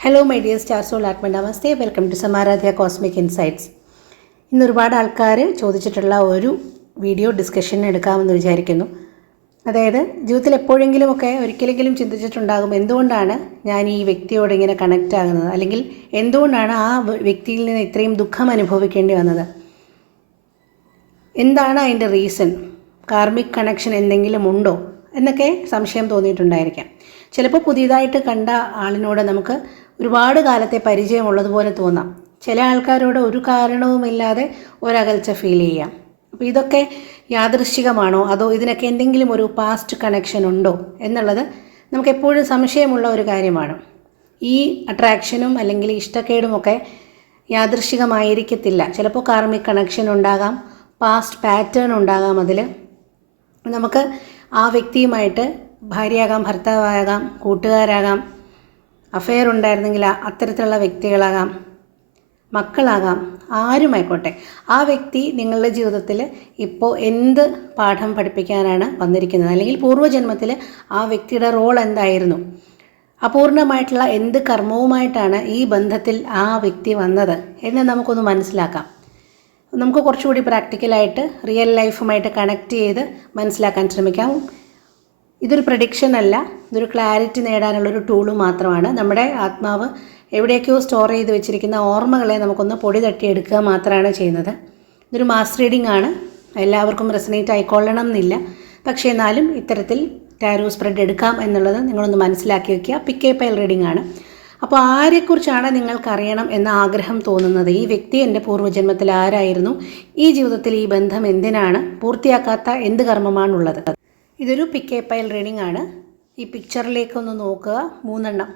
Hello my dear star soul ആത്മ നമസ്തേ, welcome to Samaradhya cosmic insights. ഇന്ന് ഒരുപാട് ആൾക്കാർ ചോദിച്ചിട്ടുള്ള ഒരു വീഡിയോ ഡിസ്കഷന് എടുക്കാമെന്ന് വിചാരിക്കുന്നു. അതായത് ജീവിതത്തിൽ എപ്പോഴെങ്കിലുമൊക്കെ ഒരിക്കലെങ്കിലും ചിന്തിച്ചിട്ടുണ്ടാകും, എന്തുകൊണ്ടാണ് ഞാൻ ഈ വ്യക്തിയോട് ഇങ്ങനെ കണക്റ്റ് ആകുന്നത്, അല്ലെങ്കിൽ എന്തുകൊണ്ടാണ് ആ വ്യക്തിയിൽ നിന്ന് ഇത്രയും ദുഃഖം അനുഭവിക്കേണ്ടി വന്നത്, എന്താണ് അതിൻ്റെ റീസൺ, കാർമിക് കണക്ഷൻ എന്തെങ്കിലും ഉണ്ടോ എന്നൊക്കെ സംശയം തോന്നിയിട്ടുണ്ടായിരിക്കാം. ചിലപ്പോൾ പുതിയതായിട്ട് കണ്ട ആളിനോട് നമുക്ക് ഒരുപാട് കാലത്തെ പരിചയമുള്ളതുപോലെ തോന്നാം. ചില ആൾക്കാരോട് ഒരു കാരണവുമില്ലാതെ ഒരകൽച്ച ഫീൽ ചെയ്യാം. അപ്പോൾ ഇതൊക്കെ യാദൃശ്ചികമാണോ, അതോ ഇതിനൊക്കെ എന്തെങ്കിലും ഒരു പാസ്റ്റ് കണക്ഷൻ ഉണ്ടോ എന്നുള്ളത് നമുക്കെപ്പോഴും സംശയമുള്ള ഒരു കാര്യമാണ്. ഈ അട്രാക്ഷനും അല്ലെങ്കിൽ ഇഷ്ടക്കേടുമൊക്കെ യാദൃശ്ചികമായിരിക്കത്തില്ല. ചിലപ്പോൾ കാർമിക് കണക്ഷൻ ഉണ്ടാകാം, പാസ്റ്റ് പാറ്റേൺ ഉണ്ടാകാം. അതിൽ നമുക്ക് ആ വ്യക്തിയുമായിട്ട് ഭാര്യയാകാം, ഭർത്താവാകാം, കൂട്ടുകാരാകാം, അഫെയർ ഉണ്ടായിരുന്നെങ്കിൽ അത്തരത്തിലുള്ള വ്യക്തികളാകാം, മക്കളാകാം, ആരുമായിക്കോട്ടെ. ആ വ്യക്തി നിങ്ങളുടെ ജീവിതത്തിൽ ഇപ്പോൾ എന്ത് പാഠം പഠിപ്പിക്കാനാണ് വന്നിരിക്കുന്നത്, അല്ലെങ്കിൽ പൂർവ്വജന്മത്തിൽ ആ വ്യക്തിയുടെ റോൾ എന്തായിരുന്നു, അപൂർണമായിട്ടുള്ള എന്ത് കർമ്മവുമായിട്ടാണ് ഈ ബന്ധത്തിൽ ആ വ്യക്തി വന്നത് എന്ന് നമുക്കൊന്ന് മനസ്സിലാക്കാം. നമുക്ക് കുറച്ചുകൂടി പ്രാക്ടിക്കലായിട്ട് റിയൽ ലൈഫുമായിട്ട് കണക്ട് ചെയ്ത് മനസ്സിലാക്കാൻ ശ്രമിക്കാം. ഇതൊരു പ്രഡിക്ഷൻ അല്ല, ഇതൊരു ക്ലാരിറ്റി നേടാനുള്ളൊരു ടൂള് മാത്രമാണ്. നമ്മുടെ ആത്മാവ് എവിടെയൊക്കെയോ സ്റ്റോർ ചെയ്ത് വെച്ചിരിക്കുന്ന ഓർമ്മകളെ നമുക്കൊന്ന് പൊടി തട്ടിയെടുക്കുക മാത്രമാണ് ചെയ്യുന്നത്. ഇതൊരു മാസ് റീഡിംഗ് ആണ്, എല്ലാവർക്കും റെസനേറ്റ് ആയിക്കൊള്ളണം എന്നില്ല. പക്ഷേ എന്നാലും ഇത്തരത്തിൽ ടാരോ സ്പ്രെഡ് എടുക്കാം എന്നുള്ളത് നിങ്ങളൊന്ന് മനസ്സിലാക്കി വയ്ക്കുക. പിക്ക് എ പൈൽ റീഡിംഗ് ആണ്. അപ്പോൾ ആരെക്കുറിച്ചാണ് നിങ്ങൾക്കറിയണം എന്ന ആഗ്രഹം തോന്നുന്നത്, ഈ വ്യക്തി എൻ്റെ പൂർവ്വജന്മത്തിൽ ആരായിരുന്നു, ഈ ജീവിതത്തിൽ ഈ ബന്ധം എന്തിനാണ്, പൂർത്തിയാക്കാത്ത എന്ത് കർമ്മമാണുള്ളത്. ഇതൊരു പിക്ക് എ പൈൽ റീഡിംഗ് ആണ്. ഈ പിക്ചറിലേക്കൊന്ന് നോക്കുക. 3 എണ്ണം,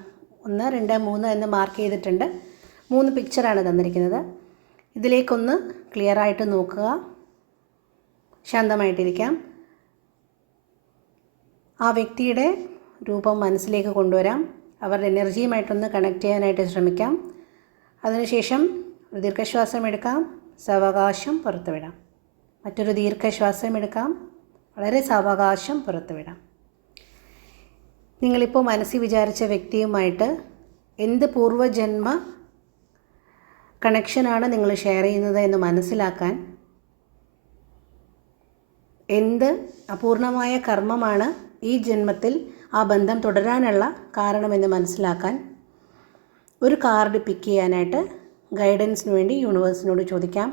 1, 2, 3 എന്ന് മാർക്ക് ചെയ്തിട്ടുണ്ട്. 3 പിക്ചറാണ് തന്നിരിക്കുന്നത്. ഇതിലേക്കൊന്ന് ക്ലിയറായിട്ട് നോക്കുക. ശാന്തമായിട്ടിരിക്കാം. ആ വ്യക്തിയുടെ രൂപം മനസ്സിലേക്ക് കൊണ്ടുവരാം. അവരുടെ എനർജിയുമായിട്ടൊന്ന് കണക്ട് ചെയ്യാനായിട്ട് ശ്രമിക്കാം. അതിനുശേഷം ഒരു ദീർഘശ്വാസം എടുക്കാം, സാവകാശം പുറത്തുവിടാം. മറ്റൊരു ദീർഘശ്വാസം എടുക്കാം, വളരെ സാവകാശം പുറത്തുവിടാം. നിങ്ങളിപ്പോൾ മനസ്സിൽ വിചാരിച്ച വ്യക്തിയുമായിട്ട് എന്ത് പൂർവ്വജന്മ കണക്ഷനാണ് നിങ്ങൾ ഷെയർ ചെയ്യുന്നത് എന്ന് മനസ്സിലാക്കാൻ, എന്ത് അപൂർണമായ കർമ്മമാണ് ഈ ജന്മത്തിൽ ആ ബന്ധം തുടരാനുള്ള കാരണമെന്ന് മനസ്സിലാക്കാൻ ഒരു കാർഡ് പിക്ക് ചെയ്യാനായിട്ട് ഗൈഡൻസിന് വേണ്ടി യൂണിവേഴ്സിനോട് ചോദിക്കാം.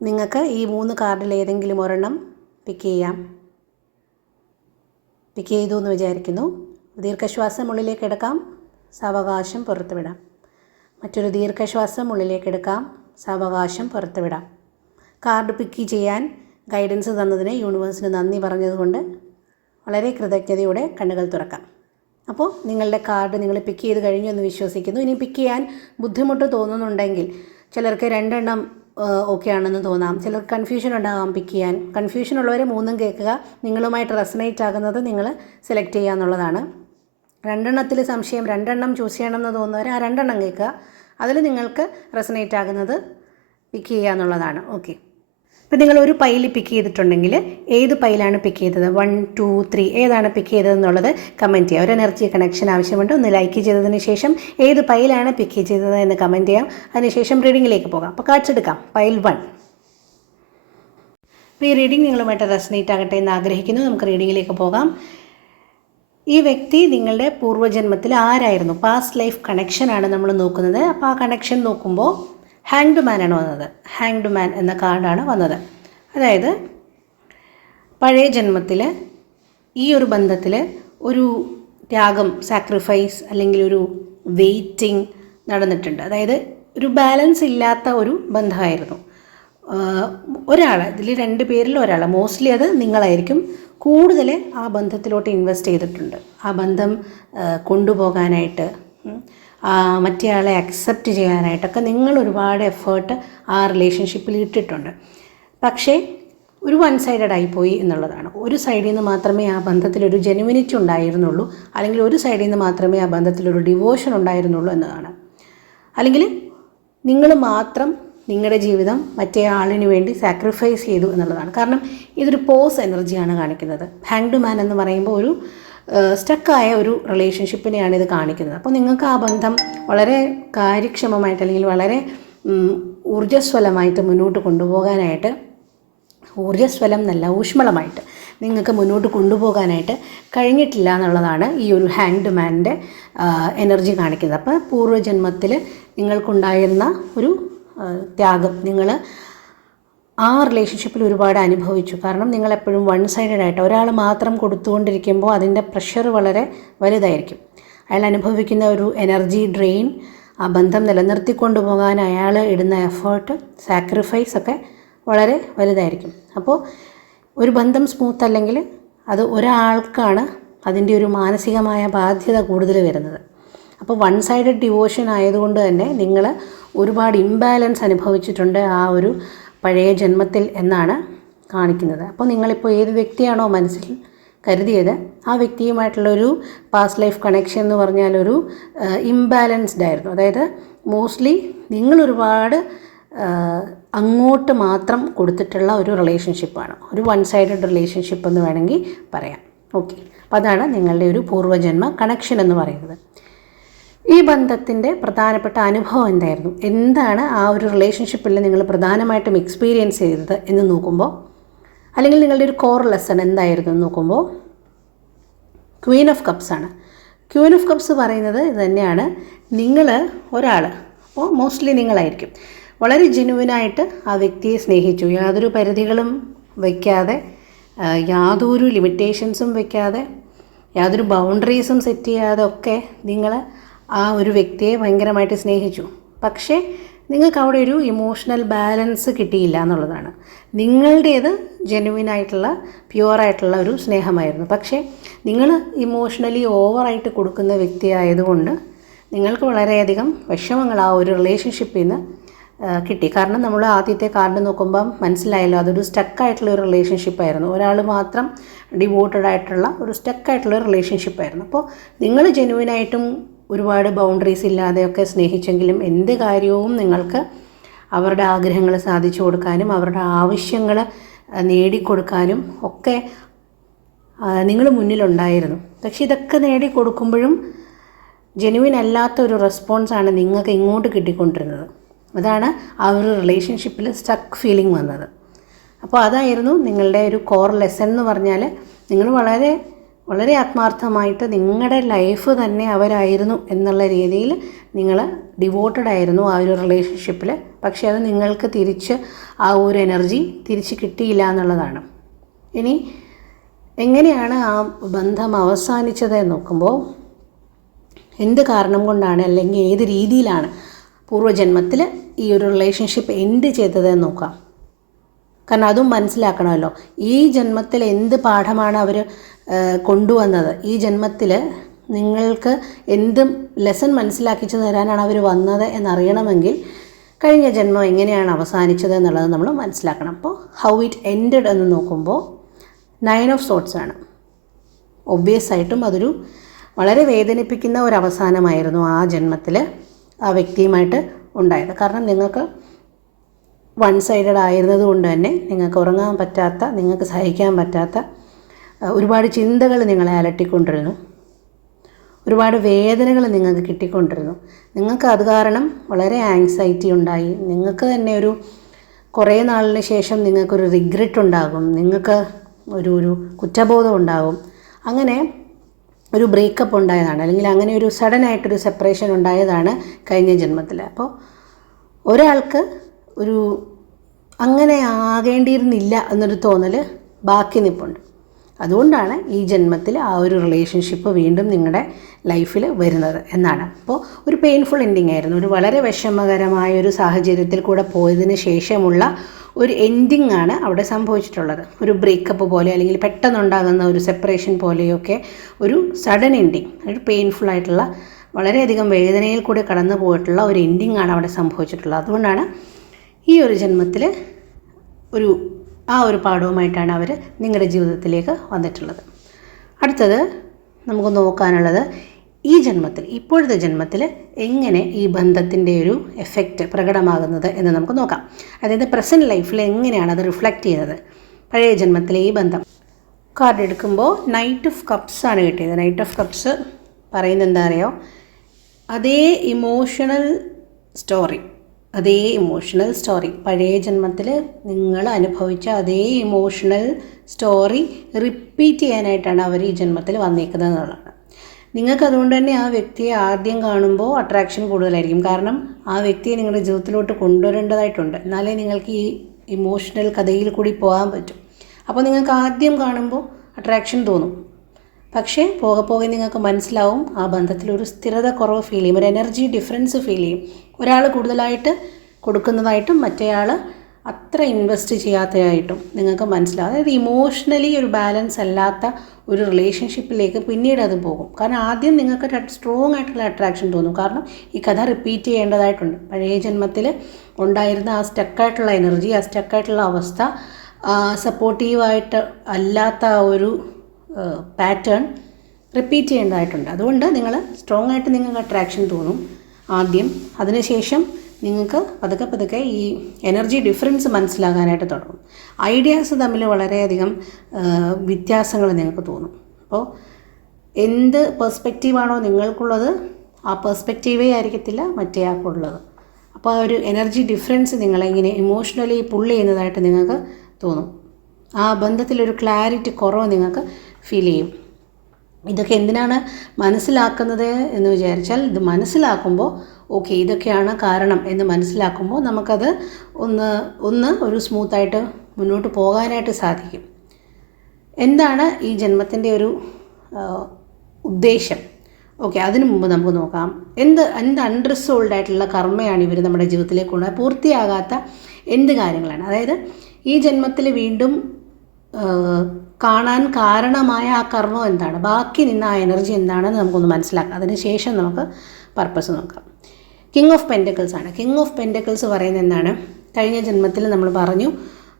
നിങ്ങൾക്ക് ഈ 3 കാർഡിൽ ഏതെങ്കിലും ഒരെണ്ണം പിക്ക് ചെയ്യാം. പിക്ക് ചെയ്തു എന്ന് വിചാരിക്കുന്നു. ദീർഘശ്വാസം ഉള്ളിലേക്ക് എടുക്കാം, സാവകാശം പുറത്തുവിടാം. മറ്റൊരു ദീർഘശ്വാസം ഉള്ളിലേക്ക് എടുക്കാം, സാവകാശം പുറത്തുവിടാം. കാർഡ് പിക്ക് ചെയ്യാൻ ഗൈഡൻസ് തന്നതിന് യൂണിവേഴ്സിന് നന്ദി പറഞ്ഞതുകൊണ്ട് വളരെ കൃതജ്ഞതയോടെ കണ്ണുകൾ തുറക്കാം. അപ്പോൾ നിങ്ങളുടെ കാർഡ് നിങ്ങൾ പിക്ക് ചെയ്ത് കഴിഞ്ഞു എന്ന് വിശ്വസിക്കുന്നു. ഇനി പിക്ക് ചെയ്യാൻ ബുദ്ധിമുട്ട് തോന്നുന്നുണ്ടെങ്കിൽ, ചിലർക്ക് 2 എണ്ണം ഓക്കെ ആണെന്ന് തോന്നാം, ചിലർക്ക് കൺഫ്യൂഷൻ ഉണ്ടാകാം പിക്ക് ചെയ്യാൻ. കൺഫ്യൂഷൻ ഉള്ളവർ 3ഉം കേൾക്കുക. നിങ്ങളുമായിട്ട് റെസനേറ്റ് ആകുന്നത് നിങ്ങൾ സെലക്ട് ചെയ്യുക എന്നുള്ളതാണ്. 2 എണ്ണത്തിൽ സംശയം, 2 എണ്ണം ചൂസ് ചെയ്യണമെന്ന് തോന്നുന്നവർ ആ 2 എണ്ണം കേൾക്കുക. അതിൽ നിങ്ങൾക്ക് റെസനേറ്റ് ആകുന്നത് പിക്ക് ചെയ്യുക എന്നുള്ളതാണ്. ഓക്കെ. ഇപ്പം നിങ്ങൾ ഒരു പൈൽ പിക്ക് ചെയ്തിട്ടുണ്ടെങ്കിൽ ഏത് പൈലാണ് പിക്ക് ചെയ്തത്, 1, 2, 3 ഏതാണ് പിക്ക് ചെയ്തതെന്നുള്ളത് കമൻറ്റ് ചെയ്യുക. ഒരു എനർജി കണക്ഷൻ ആവശ്യമുണ്ട്. ഒന്ന് ലൈക്ക് ചെയ്തതിന് ശേഷം ഏത് പൈലാണ് പിക്ക് ചെയ്തത് എന്ന് കമൻറ്റ് ചെയ്യാം. അതിനുശേഷം റീഡിങ്ങിലേക്ക് പോകാം. അപ്പോൾ കാർഡ്സ് എടുക്കാം. പൈൽ 1. അപ്പോൾ ഈ റീഡിംഗ് നിങ്ങളുമായിട്ട് റെസനേറ്റ് ആകട്ടെ എന്ന് ആഗ്രഹിക്കുന്നു. നമുക്ക് റീഡിങ്ങിലേക്ക് പോകാം. ഈ വ്യക്തി നിങ്ങളുടെ പൂർവ്വജന്മത്തിൽ ആരായിരുന്നു, പാസ്റ്റ് ലൈഫ് കണക്ഷനാണ് നമ്മൾ നോക്കുന്നത്. അപ്പോൾ ആ കണക്ഷൻ നോക്കുമ്പോൾ ഹാങ്ഡ് മാനാണ് വന്നത്. ഹാങ്ഡ് മാൻ എന്ന കാർഡാണ് വന്നത്. അതായത് പഴയ ജന്മത്തിൽ ഈ ഒരു ബന്ധത്തിൽ ഒരു ത്യാഗം, സാക്രിഫൈസ്, അല്ലെങ്കിൽ ഒരു വെയിറ്റിംഗ് നടന്നിട്ടുണ്ട്. അതായത് ഒരു ബാലൻസ് ഇല്ലാത്ത ഒരു ബന്ധമായിരുന്നു. ഒരാൾ, ഇതിൽ 2 പേരിൽ ഒരാൾ, മോസ്റ്റ്ലി അത് നിങ്ങളായിരിക്കും, കൂടുതൽ ആ ബന്ധത്തിലോട്ട് ഇൻവെസ്റ്റ് ചെയ്തിട്ടുണ്ട്. ആ ബന്ധം കൊണ്ടുപോകാനായിട്ട്, മറ്റേ ആളെ അക്സെപ്റ്റ് ചെയ്യാനായിട്ടൊക്കെ നിങ്ങൾ ഒരുപാട് എഫേർട്ട് ആ റിലേഷൻഷിപ്പിൽ ഇട്ടിട്ടുണ്ട്. പക്ഷേ ഒരു 1 സൈഡഡ് ആയിപ്പോയി എന്നുള്ളതാണ്. ഒരു സൈഡിൽ നിന്ന് മാത്രമേ ആ ബന്ധത്തിലൊരു ജെനുവിനിറ്റി ഉണ്ടായിരുന്നുള്ളൂ, അല്ലെങ്കിൽ ഒരു സൈഡിൽ നിന്ന് മാത്രമേ ആ ബന്ധത്തിലൊരു ഡിവോഷൻ ഉണ്ടായിരുന്നുള്ളൂ എന്നതാണ്. അല്ലെങ്കിൽ നിങ്ങൾ മാത്രം നിങ്ങളുടെ ജീവിതം മറ്റേ ആളിന് വേണ്ടി സാക്രിഫൈസ് ചെയ്തു എന്നുള്ളതാണ്. കാരണം ഇതൊരു പോസ് എനർജിയാണ് കാണിക്കുന്നത്. ഹാങ്ഡ് മാൻ എന്ന് പറയുമ്പോൾ ഒരു സ്റ്റക്കായ ഒരു റിലേഷൻഷിപ്പിനെയാണ് ഇത് കാണിക്കുന്നത്. അപ്പോൾ നിങ്ങൾക്ക് ആ ബന്ധം വളരെ കാര്യക്ഷമമായിട്ട് അല്ലെങ്കിൽ വളരെ ഊർജ്ജസ്വലമായിട്ട് മുന്നോട്ട് കൊണ്ടുപോകാനായിട്ട്, ഊർജ്ജസ്വലം എന്നല്ല ഊഷ്മളമായിട്ട് നിങ്ങൾക്ക് മുന്നോട്ട് കൊണ്ടുപോകാനായിട്ട് കഴിഞ്ഞിട്ടില്ല എന്നുള്ളതാണ് ഈ ഒരു ഹാങ്ഡ് മാൻ്റെ എനർജി കാണിക്കുന്നത്. അപ്പോൾ പൂർവ്വജന്മത്തിൽ നിങ്ങൾക്കുണ്ടായിരുന്ന ഒരു ത്യാഗം നിങ്ങൾ ആ റിലേഷൻഷിപ്പിൽ ഒരുപാട് അനുഭവിച്ചു. കാരണം നിങ്ങളെപ്പോഴും വൺ സൈഡഡ് ആയിട്ട് ഒരാൾ മാത്രം കൊടുത്തുകൊണ്ടിരിക്കുമ്പോൾ അതിൻ്റെ പ്രഷർ വളരെ വലുതായിരിക്കും. അയാൾ അനുഭവിക്കുന്ന ഒരു എനർജി ഡ്രെയിൻ, ആ ബന്ധം നിലനിർത്തിക്കൊണ്ടു പോകാൻ അയാൾ ഇടുന്ന എഫേർട്ട്, സാക്രിഫൈസ് ഒക്കെ വളരെ വലുതായിരിക്കും. അപ്പോൾ ഒരു ബന്ധം സ്മൂത്ത് അല്ലെങ്കിൽ അത് ഒരാൾക്കാണ് അതിൻ്റെ ഒരു മാനസികമായ ബാധ്യത കൂടുതൽ വരുന്നത്. അപ്പോൾ വൺ സൈഡഡ് ഡിവോഷൻ ആയതുകൊണ്ട് തന്നെ നിങ്ങൾ ഒരുപാട് ഇംബാലൻസ് അനുഭവിച്ചിട്ടുണ്ട് ആ ഒരു പഴയ ജന്മത്തിൽ എന്നാണ് കാണിക്കുന്നത്. അപ്പോൾ നിങ്ങളിപ്പോൾ ഏത് വ്യക്തിയാണോ മനസ്സിൽ കരുതിയത് ആ വ്യക്തിയുമായിട്ടുള്ളൊരു പാസ്റ്റ് ലൈഫ് കണക്ഷൻ എന്ന് പറഞ്ഞാൽ ഒരു ഇംബാലൻസ്ഡ് ആയിരുന്നു. അതായത് മോസ്റ്റ്ലി നിങ്ങളൊരുപാട് അങ്ങോട്ട് മാത്രം കൊടുത്തിട്ടുള്ള ഒരു റിലേഷൻഷിപ്പാണ്, ഒരു വൺ സൈഡഡ് റിലേഷൻഷിപ്പ് എന്ന് വേണമെങ്കിൽ പറയാം. ഓക്കെ, അപ്പോൾ അതാണ് നിങ്ങളുടെ ഒരു പൂർവ്വജന്മ കണക്ഷൻ എന്ന് പറയുന്നത്. ഈ ബന്ധത്തിൻ്റെ പ്രധാനപ്പെട്ട അനുഭവം എന്തായിരുന്നു, എന്താണ് ആ ഒരു റിലേഷൻഷിപ്പിൽ നിങ്ങൾ പ്രധാനമായിട്ടും എക്സ്പീരിയൻസ് ചെയ്തത് എന്ന് നോക്കുമ്പോൾ, അല്ലെങ്കിൽ നിങ്ങളുടെ ഒരു കോർ ലെസൺ എന്തായിരുന്നു എന്ന് നോക്കുമ്പോൾ ക്വീൻ ഓഫ് കപ്സ് ആണ്. ക്വീൻ ഓഫ് കപ്സ് പറയുന്നത് ഇത് തന്നെയാണ്. നിങ്ങൾ ഒരാൾ, അപ്പോൾ മോസ്റ്റ്ലി നിങ്ങളായിരിക്കും, വളരെ ജെന്യുവിനായിട്ട് ആ വ്യക്തിയെ സ്നേഹിച്ചു, യാതൊരു പരിധികളും വയ്ക്കാതെ, യാതൊരു ലിമിറ്റേഷൻസും വയ്ക്കാതെ, യാതൊരു ബൗണ്ടറീസും സെറ്റ് ചെയ്യാതെ ഒക്കെ നിങ്ങൾ ആ ഒരു വ്യക്തിയെ ഭയങ്കരമായിട്ട് സ്നേഹിച്ചു. പക്ഷേ നിങ്ങൾക്ക് അവിടെ ഒരു ഇമോഷണൽ ബാലൻസ് കിട്ടിയില്ല എന്നുള്ളതാണ്. നിങ്ങളുടേത് ജെന്യുവിനായിട്ടുള്ള പ്യുവറായിട്ടുള്ള ഒരു സ്നേഹമായിരുന്നു. പക്ഷേ നിങ്ങൾ ഇമോഷണലി ഓവറായിട്ട് കൊടുക്കുന്ന വ്യക്തിയായതുകൊണ്ട് നിങ്ങൾക്ക് വളരെയധികം വിഷമങ്ങൾ ആ ഒരു റിലേഷൻഷിപ്പിൽ നിന്ന് കിട്ടി. കാരണം നമ്മൾ ആദ്യത്തെ കാർഡ് നോക്കുമ്പം മനസ്സിലായല്ലോ, അതൊരു സ്റ്റക്കായിട്ടുള്ള ഒരു റിലേഷൻഷിപ്പായിരുന്നു. ഒരാൾ മാത്രം ഡിവോട്ടഡ് ആയിട്ടുള്ള ഒരു സ്റ്റക്കായിട്ടുള്ള ഒരു റിലേഷൻഷിപ്പായിരുന്നു. അപ്പോൾ നിങ്ങൾ ജെന്യുവിനായിട്ടും ഒരുപാട് ബൗണ്ടറീസ് ഇല്ലാതെയൊക്കെ സ്നേഹിച്ചെങ്കിലും എന്ത് കാര്യവും നിങ്ങൾക്ക് അവരുടെ ആഗ്രഹങ്ങൾ സാധിച്ചു കൊടുക്കാനും അവരുടെ ആവശ്യങ്ങൾ നേടിക്കൊടുക്കാനും ഒക്കെ നിങ്ങൾ മുന്നിലുണ്ടായിരുന്നു. പക്ഷേ ഇതൊക്കെ നേടിക്കൊടുക്കുമ്പോഴും ജെന്യുവിൻ അല്ലാത്ത ഒരു റെസ്പോൺസാണ് നിങ്ങൾക്ക് ഇങ്ങോട്ട് കിട്ടിക്കൊണ്ടിരുന്നത്. അതാണ് ആ ഒരു റിലേഷൻഷിപ്പിൽ സ്റ്റക്ക് ഫീലിംഗ് വന്നത്. അപ്പോൾ അതായിരുന്നു നിങ്ങളുടെ ഒരു കോർ ലെസൺ എന്ന് പറഞ്ഞാൽ, നിങ്ങൾ വളരെ വളരെ ആത്മാർത്ഥമായിട്ട് നിങ്ങളുടെ ലൈഫ് തന്നെ അവരായിരുന്നു എന്നുള്ള രീതിയിൽ നിങ്ങൾ ഡിവോട്ടഡ് ആയിരുന്നു ആ ഒരു റിലേഷൻഷിപ്പിൽ. പക്ഷേ അത് നിങ്ങൾക്ക് തിരിച്ച് ആ ഒരു എനർജി തിരിച്ച് കിട്ടിയില്ല എന്നുള്ളതാണ്. ഇനി എങ്ങനെയാണ് ആ ബന്ധം അവസാനിച്ചത് എന്ന് നോക്കുമ്പോൾ, എന്ത് കാരണം കൊണ്ടാണ് അല്ലെങ്കിൽ ഏത് രീതിയിലാണ് പൂർവ്വജന്മത്തിൽ ഈ ഒരു റിലേഷൻഷിപ്പ് എൻഡ് ചെയ്തതെന്ന് നോക്കാം. കാരണം അതും മനസ്സിലാക്കണമല്ലോ. ഈ ജന്മത്തിൽ എന്ത് പാഠമാണ് അവർ കൊണ്ടുവന്നത്, ഈ ജന്മത്തിൽ നിങ്ങൾക്ക് എന്ത് ലെസൺ മനസ്സിലാക്കിച്ചു തരാനാണ് അവർ വന്നത് എന്നറിയണമെങ്കിൽ കഴിഞ്ഞ ജന്മം എങ്ങനെയാണ് അവസാനിച്ചത് എന്നുള്ളത് നമ്മൾ മനസ്സിലാക്കണം. അപ്പോൾ ഹൗ ഇറ്റ് എൻഡഡ് എന്ന് നോക്കുമ്പോൾ 9 ഓഫ് സോർട്സ് ആണ്. ഒബ്വിയസ് ആയിട്ടും അതൊരു വളരെ വേദനിപ്പിക്കുന്ന ഒരു അവസാനമായിരുന്നു ആ ജന്മത്തിൽ ആ വ്യക്തിയുമായിട്ട് ഉണ്ടായത്. കാരണം നിങ്ങൾക്ക് വൺ സൈഡഡ് ആയിരുന്നത് കൊണ്ട് തന്നെ നിങ്ങൾക്ക് ഉറങ്ങാൻ പറ്റാത്ത, നിങ്ങൾക്ക് സഹിക്കാൻ പറ്റാത്ത ഒരുപാട് ചിന്തകൾ നിങ്ങളെ അലട്ടിക്കൊണ്ടിരുന്നു, ഒരുപാട് വേദനകൾ നിങ്ങൾക്ക് കിട്ടിക്കൊണ്ടിരുന്നു. നിങ്ങൾക്ക് അത് കാരണം വളരെ ആങ്സൈറ്റി ഉണ്ടായി. നിങ്ങൾക്ക് തന്നെ ഒരു കുറേ നാളിന് ശേഷം നിങ്ങൾക്കൊരു റിഗ്രറ്റ് ഉണ്ടാകും, നിങ്ങൾക്ക് ഒരു കുറ്റബോധം ഉണ്ടാകും. അങ്ങനെ ഒരു ബ്രേക്കപ്പ് ഉണ്ടായതാണ്, അല്ലെങ്കിൽ അങ്ങനെ ഒരു സഡനായിട്ടൊരു സെപ്പറേഷൻ ഉണ്ടായതാണ് കഴിഞ്ഞ ജന്മത്തിൽ. അപ്പോൾ ഒരാൾക്ക് ഒരു അങ്ങനെ ആകേണ്ടിയിരുന്നില്ല എന്നൊരു തോന്നൽ ബാക്കി നിൽപ്പുണ്ട്. അതുകൊണ്ടാണ് ഈ ജന്മത്തിൽ ആ ഒരു റിലേഷൻഷിപ്പ് വീണ്ടും നിങ്ങളുടെ ലൈഫിൽ വരുന്നത് എന്നാണ്. അപ്പോൾ ഒരു പെയിൻഫുൾ എൻഡിങ് ആയിരുന്നു, ഒരു വളരെ വിഷമകരമായ ഒരു സാഹചര്യത്തിൽ കൂടെ പോയതിന് ശേഷമുള്ള ഒരു എൻഡിങ് ആണ് അവിടെ സംഭവിച്ചിട്ടുള്ളത്. ഒരു ബ്രേക്കപ്പ് പോലെ അല്ലെങ്കിൽ പെട്ടെന്നുണ്ടാകുന്ന ഒരു സെപ്പറേഷൻ പോലെയൊക്കെ ഒരു സഡൻ എൻഡിങ്, ഒരു പെയിൻഫുൾ ആയിട്ടുള്ള വളരെയധികം വേദനയിൽ കൂടെ കടന്നു പോയിട്ടുള്ള ഒരു എൻഡിങ് ആണ് അവിടെ സംഭവിച്ചിട്ടുള്ളത്. അതുകൊണ്ടാണ് ഈ ഒരു ജന്മത്തിൽ ആ ഒരു പാഠവുമായിട്ടാണ് അവർ നിങ്ങളുടെ ജീവിതത്തിലേക്ക് വന്നിട്ടുള്ളത്. അടുത്തത് നമുക്ക് നോക്കാനുള്ളത്, ഈ ജന്മത്തിൽ, ഇപ്പോഴത്തെ ജന്മത്തിൽ എങ്ങനെ ഈ ബന്ധത്തിൻ്റെ ഒരു എഫക്റ്റ് പ്രകടമാകുന്നത് എന്ന് നമുക്ക് നോക്കാം. അതായത് പ്രസൻറ്റ് ലൈഫിൽ എങ്ങനെയാണ് അത് റിഫ്ലക്റ്റ് ചെയ്യുന്നത്, പഴയ ജന്മത്തിലെ ഈ ബന്ധം. കാർഡ് എടുക്കുമ്പോൾ നൈറ്റ് ഓഫ് കപ്സ് ആണ് കിട്ടിയത്. നൈറ്റ് ഓഫ് കപ്സ് പറയുന്നത് എന്താ അറിയോ, അതേ ഇമോഷണൽ സ്റ്റോറി പഴയ ജന്മത്തിൽ നിങ്ങൾ അനുഭവിച്ച അതേ ഇമോഷണൽ സ്റ്റോറി റിപ്പീറ്റ് ചെയ്യാനായിട്ടാണ് അവർ ഈ ജന്മത്തിൽ വന്നിരിക്കുന്നത് എന്നുള്ളതാണ്. നിങ്ങൾക്ക് അതുകൊണ്ട് തന്നെ ആ വ്യക്തിയെ ആദ്യം കാണുമ്പോൾ അട്രാക്ഷൻ കൂടുതലായിരിക്കും. കാരണം ആ വ്യക്തിയെ നിങ്ങളുടെ ജീവിതത്തിലോട്ട് കൊണ്ടുവരേണ്ടതായിട്ടുണ്ട്. എന്നാലേ നിങ്ങൾക്ക് ഈ ഇമോഷണൽ കഥയിൽ കൂടി പോകാൻ പറ്റും. അപ്പോൾ നിങ്ങൾക്ക് ആദ്യം കാണുമ്പോൾ അട്രാക്ഷൻ തോന്നും. പക്ഷേ പോകെ പോകെ നിങ്ങൾക്ക് മനസ്സിലാവും ആ ബന്ധത്തിലൊരു സ്ഥിരത കുറവ് ഫീൽ ചെയ്യും, ഒരു എനർജി ഡിഫറൻസ് ഫീൽ ചെയ്യും. ഒരാൾ കൂടുതലായിട്ട് കൊടുക്കുന്നതായിട്ടും മറ്റേയാൾ അത്ര ഇൻവെസ്റ്റ് ചെയ്യാത്തതായിട്ടും നിങ്ങൾക്ക് മനസ്സിലാവും. അതായത് ഇമോഷണലി ഒരു ബാലൻസ് അല്ലാത്ത ഒരു റിലേഷൻഷിപ്പിലേക്ക് പിന്നീട് അത് പോകും. കാരണം ആദ്യം നിങ്ങൾക്ക് സ്ട്രോങ് ആയിട്ടുള്ള അട്രാക്ഷൻ തോന്നും. കാരണം ഈ കഥ റിപ്പീറ്റ് ചെയ്യേണ്ടതായിട്ടുണ്ട്. പഴയ ജന്മത്തിൽ ഉണ്ടായിരുന്ന ആ സ്റ്റക്കായിട്ടുള്ള എനർജി, ആ സ്റ്റക്കായിട്ടുള്ള അവസ്ഥ, സപ്പോർട്ടീവായിട്ട് അല്ലാത്ത ഒരു പാറ്റേൺ റിപ്പീറ്റ് ചെയ്യേണ്ടതായിട്ടുണ്ട്. അതുകൊണ്ട് നിങ്ങൾ സ്ട്രോങ് ആയിട്ട് നിങ്ങൾക്ക് അട്രാക്ഷൻ തോന്നും ആദ്യം. അതിനുശേഷം നിങ്ങൾക്ക് പതുക്കെ ഈ എനർജി ഡിഫറൻസ് മനസ്സിലാകാനായിട്ട് തുടങ്ങും. ഐഡിയാസ് തമ്മിൽ വളരെയധികം വ്യത്യാസങ്ങൾ നിങ്ങൾക്ക് തോന്നും. അപ്പോൾ എന്ത് പെർസ്പെക്റ്റീവാണോ നിങ്ങൾക്കുള്ളത് ആ പെർസ്പെക്റ്റീവേ ആയിരിക്കത്തില്ല മറ്റേ ആൾക്കുള്ളത്. അപ്പോൾ ആ ഒരു എനർജി ഡിഫറൻസ് നിങ്ങളിങ്ങനെ ഇമോഷണലി പുള്ള് ചെയ്യുന്നതായിട്ട് നിങ്ങൾക്ക് തോന്നും. ആ ബന്ധത്തിലൊരു ക്ലാരിറ്റി കുറവ് നിങ്ങൾക്ക് ഫീൽ ചെയ്യും. ഇതൊക്കെ എന്തിനാണ് മനസ്സിലാക്കുന്നത് എന്ന് വിചാരിച്ചാൽ, ഇത് മനസ്സിലാക്കുമ്പോൾ ഓക്കെ ഇതൊക്കെയാണ് കാരണം എന്ന് മനസ്സിലാക്കുമ്പോൾ നമുക്കത് ഒന്ന് ഒരു സ്മൂത്തായിട്ട് മുന്നോട്ട് പോകാനായിട്ട് സാധിക്കും. എന്താണ് ഈ ജന്മത്തിൻ്റെ ഒരു ഉദ്ദേശം? ഓക്കെ, അതിനു മുമ്പ് നമുക്ക് നോക്കാം എന്ത് അൺറിസോൾവ്ഡ് ആയിട്ടുള്ള കർമ്മയാണ് ഇവർ നമ്മുടെ ജീവിതത്തിലേക്ക് കൊണ്ടുപോകുക. പൂർത്തിയാകാത്ത എന്ത് കാര്യങ്ങളാണ്, അതായത് ഈ ജന്മത്തിൽ വീണ്ടും കാണാൻ കാരണമായ ആ കർമ്മം എന്താണ്, ബാക്കി നിന്ന ആ എനർജി എന്താണെന്ന് നമുക്കൊന്ന് മനസ്സിലാക്കാം. അതിന് ശേഷം നമുക്ക് പർപ്പസ് നോക്കാം. കിങ് ഓഫ് പെൻറ്റക്കിൾസ് ആണ്. കിങ് ഓഫ് പെൻറ്റക്കിൾസ് പറയുന്നത് എന്താണ്, കഴിഞ്ഞ ജന്മത്തിൽ നമ്മൾ പറഞ്ഞു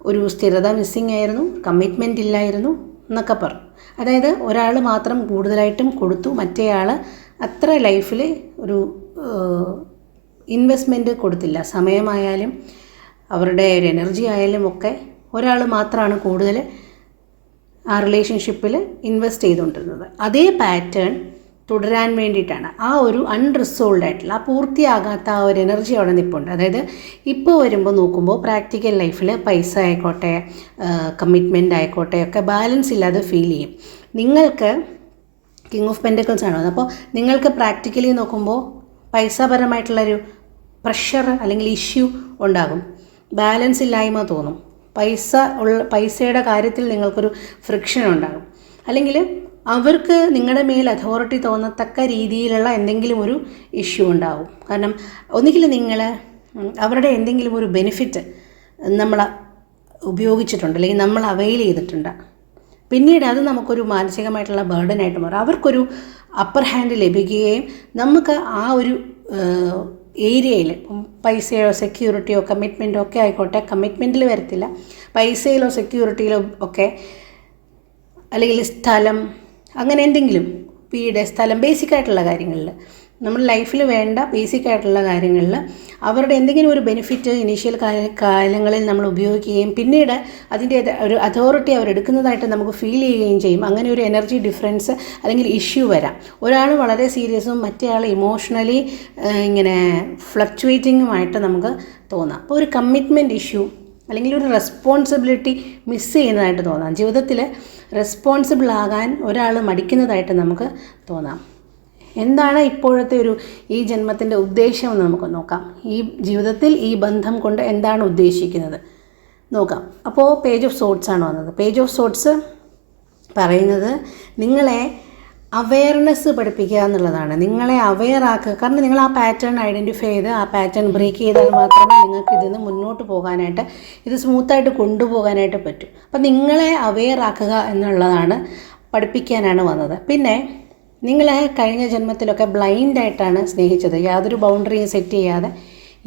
ഒരു സ്ഥിരത മിസ്സിങ് ആയിരുന്നു, കമ്മിറ്റ്മെൻറ്റ് ഇല്ലായിരുന്നു എന്നൊക്കെ പറഞ്ഞു. അതായത് ഒരാൾ മാത്രം കൂടുതലായിട്ടും കൊടുത്തു, മറ്റേയാൾ അത്ര ലൈഫിൽ ഒരു ഇൻവെസ്റ്റ്മെൻറ്റ് കൊടുത്തില്ല. സമയമായാലും അവരുടെ ഒരു എനർജി ആയാലും ഒക്കെ ഒരാൾ മാത്രമാണ് കൂടുതൽ ആ റിലേഷൻഷിപ്പിൽ ഇൻവെസ്റ്റ് ചെയ്തുകൊണ്ടിരുന്നത്. അതേ പാറ്റേൺ തുടരാൻ വേണ്ടിയിട്ടാണ് ആ ഒരു അൺറിസോൾവ്ഡ് ആയിട്ടുള്ള ആ പൂർത്തിയാകാത്ത ആ ഒരു എനർജി അവിടെ നിൽപ്പുണ്ട്. അതായത് ഇപ്പോൾ വരുമ്പോൾ നോക്കുമ്പോൾ പ്രാക്ടിക്കൽ ലൈഫിൽ പൈസ ആയിക്കോട്ടെ കമ്മിറ്റ്മെൻ്റ് ആയിക്കോട്ടെ ഒക്കെ ബാലൻസ് ഇല്ലാതെ ഫീൽ ചെയ്യും. നിങ്ങൾക്ക് കിങ് ഓഫ് പെൻറ്റക്കിൾസ് ആണ്. അപ്പോൾ നിങ്ങൾക്ക് പ്രാക്ടിക്കലി നോക്കുമ്പോൾ പൈസാപരമായിട്ടുള്ളൊരു പ്രഷർ അല്ലെങ്കിൽ ഇഷ്യൂ ഉണ്ടാകും, ബാലൻസ് ഇല്ലായ്മ തോന്നും, പൈസയുടെ കാര്യത്തിൽ നിങ്ങൾക്കൊരു ഫ്രിക്ഷൻ ഉണ്ടാകും, അല്ലെങ്കിൽ അവർക്ക് നിങ്ങളുടെ മേൽ അതോറിറ്റി തോന്നത്തക്ക രീതിയിലുള്ള എന്തെങ്കിലും ഒരു ഇഷ്യൂ ഉണ്ടാവും. കാരണം ഒന്നുകിൽ നിങ്ങൾ അവരുടെ എന്തെങ്കിലും ഒരു ബെനിഫിറ്റ് നമ്മൾ ഉപയോഗിച്ചിട്ടുണ്ട് അല്ലെങ്കിൽ നമ്മൾ അവെയിൽ ചെയ്തിട്ടുണ്ട്, പിന്നീട് അത് നമുക്കൊരു മാനസികമായിട്ടുള്ള ബർഡനായിട്ട് മാറും. അവർക്കൊരു അപ്പർ ഹാൻഡ് ലഭിക്കുകയും നമുക്ക് ആ ഒരു ഏരിയയിൽ പൈസയോ സെക്യൂരിറ്റിയോ കമ്മിറ്റ്മെൻറ്റോ ഒക്കെ ആയിക്കോട്ടെ, കമ്മിറ്റ്മെൻറ്റിൽ വരത്തില്ല, പൈസയിലോ സെക്യൂരിറ്റിയിലോ ഒക്കെ, അല്ലെങ്കിൽ സ്ഥലം, അങ്ങനെ എന്തെങ്കിലും വീട്, സ്ഥലം, ബേസിക്കായിട്ടുള്ള കാര്യങ്ങളിൽ നമ്മുടെ ലൈഫിൽ വേണ്ട ബേസിക്കായിട്ടുള്ള കാര്യങ്ങളിൽ അവരുടെ എന്തെങ്കിലും ഒരു ബെനിഫിറ്റ് ഇനീഷ്യൽ കാലങ്ങളിൽ നമ്മൾ ഉപയോഗിക്കുകയും പിന്നീട് അതിൻ്റെ ഒരു അതോറിറ്റി അവരെടുക്കുന്നതായിട്ട് നമുക്ക് ഫീൽ ചെയ്യുകയും ചെയ്യും. അങ്ങനെ ഒരു എനർജി ഡിഫറൻസ് അല്ലെങ്കിൽ ഇഷ്യൂ വരാം. ഒരാൾ വളരെ സീരിയസും മറ്റേ ആൾ ഇമോഷണലി ഇങ്ങനെ ഫ്ലക്ച്വേറ്റിങ്ങുമായിട്ട് നമുക്ക് തോന്നാം. അപ്പോൾ ഒരു കമ്മിറ്റ്മെൻറ്റ് ഇഷ്യൂ അല്ലെങ്കിൽ ഒരു റെസ്പോൺസിബിലിറ്റി മിസ് ചെയ്യുന്നതായിട്ട് തോന്നാം. ജീവിതത്തിൽ റെസ്പോൺസിബിൾ ആകാൻ ഒരാൾ മടിക്കുന്നതായിട്ട് നമുക്ക് തോന്നാം. എന്താണ് ഇപ്പോഴത്തെ ഈ ജന്മത്തിൻ്റെ ഉദ്ദേശം എന്ന് നമുക്ക് നോക്കാം. ഈ ജീവിതത്തിൽ ഈ ബന്ധം കൊണ്ട് എന്താണ് ഉദ്ദേശിക്കുന്നത് നോക്കാം. അപ്പോൾ പേജ് ഓഫ് സോർട്സ് ആണ് വന്നത്. പേജ് ഓഫ് സോർട്സ് പറയുന്നത് നിങ്ങളെ അവെയർനെസ് പഠിപ്പിക്കുക എന്നുള്ളതാണ്. നിങ്ങളെ അവെയർ ആക്കുക. കാരണം നിങ്ങൾ ആ പാറ്റേൺ ഐഡൻറ്റിഫൈ ചെയ്ത് ആ പാറ്റേൺ ബ്രേക്ക് ചെയ്താൽ മാത്രമേ നിങ്ങൾക്ക് ഇതിൽ നിന്ന് മുന്നോട്ട് പോകാനായിട്ട്, ഇത് സ്മൂത്തായിട്ട് കൊണ്ടുപോകാനായിട്ട് പറ്റും. അപ്പം നിങ്ങളെ അവെയർ ആക്കുക എന്നുള്ളതാണ്, പഠിപ്പിക്കാനാണ് വന്നത്. പിന്നെ നിങ്ങളെ കഴിഞ്ഞ ജന്മത്തിലൊക്കെ ബ്ലൈൻഡായിട്ടാണ് സ്നേഹിച്ചത്, യാതൊരു ബൗണ്ടറിയും സെറ്റ് ചെയ്യാതെ,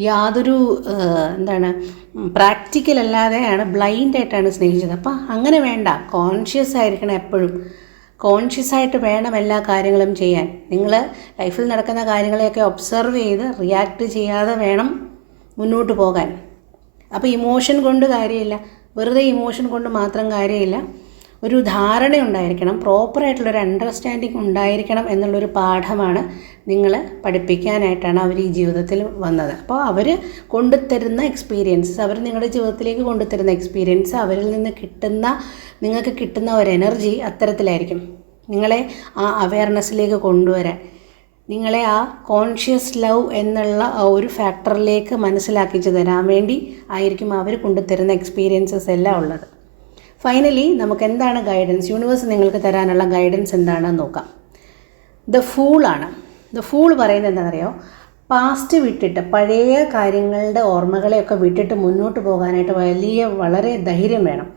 യാതൊരു പ്രാക്ടിക്കൽ അല്ലാതെയാണ് ബ്ലൈൻഡായിട്ടാണ് സ്നേഹിച്ചത്. അപ്പം അങ്ങനെ വേണ്ട, കോൺഷ്യസ് ആയിരിക്കണം എപ്പോഴും. കോൺഷ്യസ് ആയിട്ട് വേണം എല്ലാ കാര്യങ്ങളും ചെയ്യാൻ. നിങ്ങൾ ലൈഫിൽ നടക്കുന്ന കാര്യങ്ങളെയൊക്കെ ഒബ്സർവ് ചെയ്ത് റിയാക്ട് ചെയ്യാതെ വേണം മുന്നോട്ട് പോകാൻ. അപ്പോൾ ഇമോഷൻ കൊണ്ട് കാര്യമില്ല, വെറുതെ ഇമോഷൻ കൊണ്ട് മാത്രം കാര്യമില്ല. ഒരു ധാരണ ഉണ്ടായിരിക്കണം, പ്രോപ്പറായിട്ടുള്ളൊരു അണ്ടർസ്റ്റാൻഡിങ് ഉണ്ടായിരിക്കണം എന്നുള്ളൊരു പാഠമാണ് നിങ്ങൾ പഠിപ്പിക്കാനായിട്ടാണ് അവർ ഈ ജീവിതത്തിൽ വന്നത്. അപ്പോൾ അവർ കൊണ്ടുതരുന്ന എക്സ്പീരിയൻസ്, അവർ നിങ്ങളുടെ ജീവിതത്തിലേക്ക് കൊണ്ടുതരുന്ന എക്സ്പീരിയൻസ്, അവരിൽ നിന്ന് നിങ്ങൾക്ക് കിട്ടുന്ന ഒരു എനർജി അത്തരത്തിലായിരിക്കും. നിങ്ങളെ ആ അവെയർനെസ്സിലേക്ക് കൊണ്ടുവരാൻ, നിങ്ങളെ ആ കോൺഷ്യസ് ലവ് എന്നുള്ള ആ ഒരു ഫാക്ടറിലേക്ക് മനസ്സിലാക്കിച്ചു തരാൻ വേണ്ടി ആയിരിക്കും അവർ കൊണ്ടുതരുന്ന എക്സ്പീരിയൻസസ് എല്ലാം ഉള്ളത്. ഫൈനലി നമുക്ക് എന്താണ് ഗൈഡൻസ്, യൂണിവേഴ്സ് നിങ്ങൾക്ക് തരാനുള്ള ഗൈഡൻസ് എന്താണെന്ന് നോക്കാം. ദ ഫൂളാണ്. ദ ഫൂൾ പറയുന്നത് എന്താണെന്നറിയോ? പാസ്റ്റ് വിട്ടിട്ട്, പഴയ കാര്യങ്ങളുടെ ഓർമ്മകളെയൊക്കെ വിട്ടിട്ട് മുന്നോട്ട് പോകാനായിട്ട് വളരെ ധൈര്യം വേണം.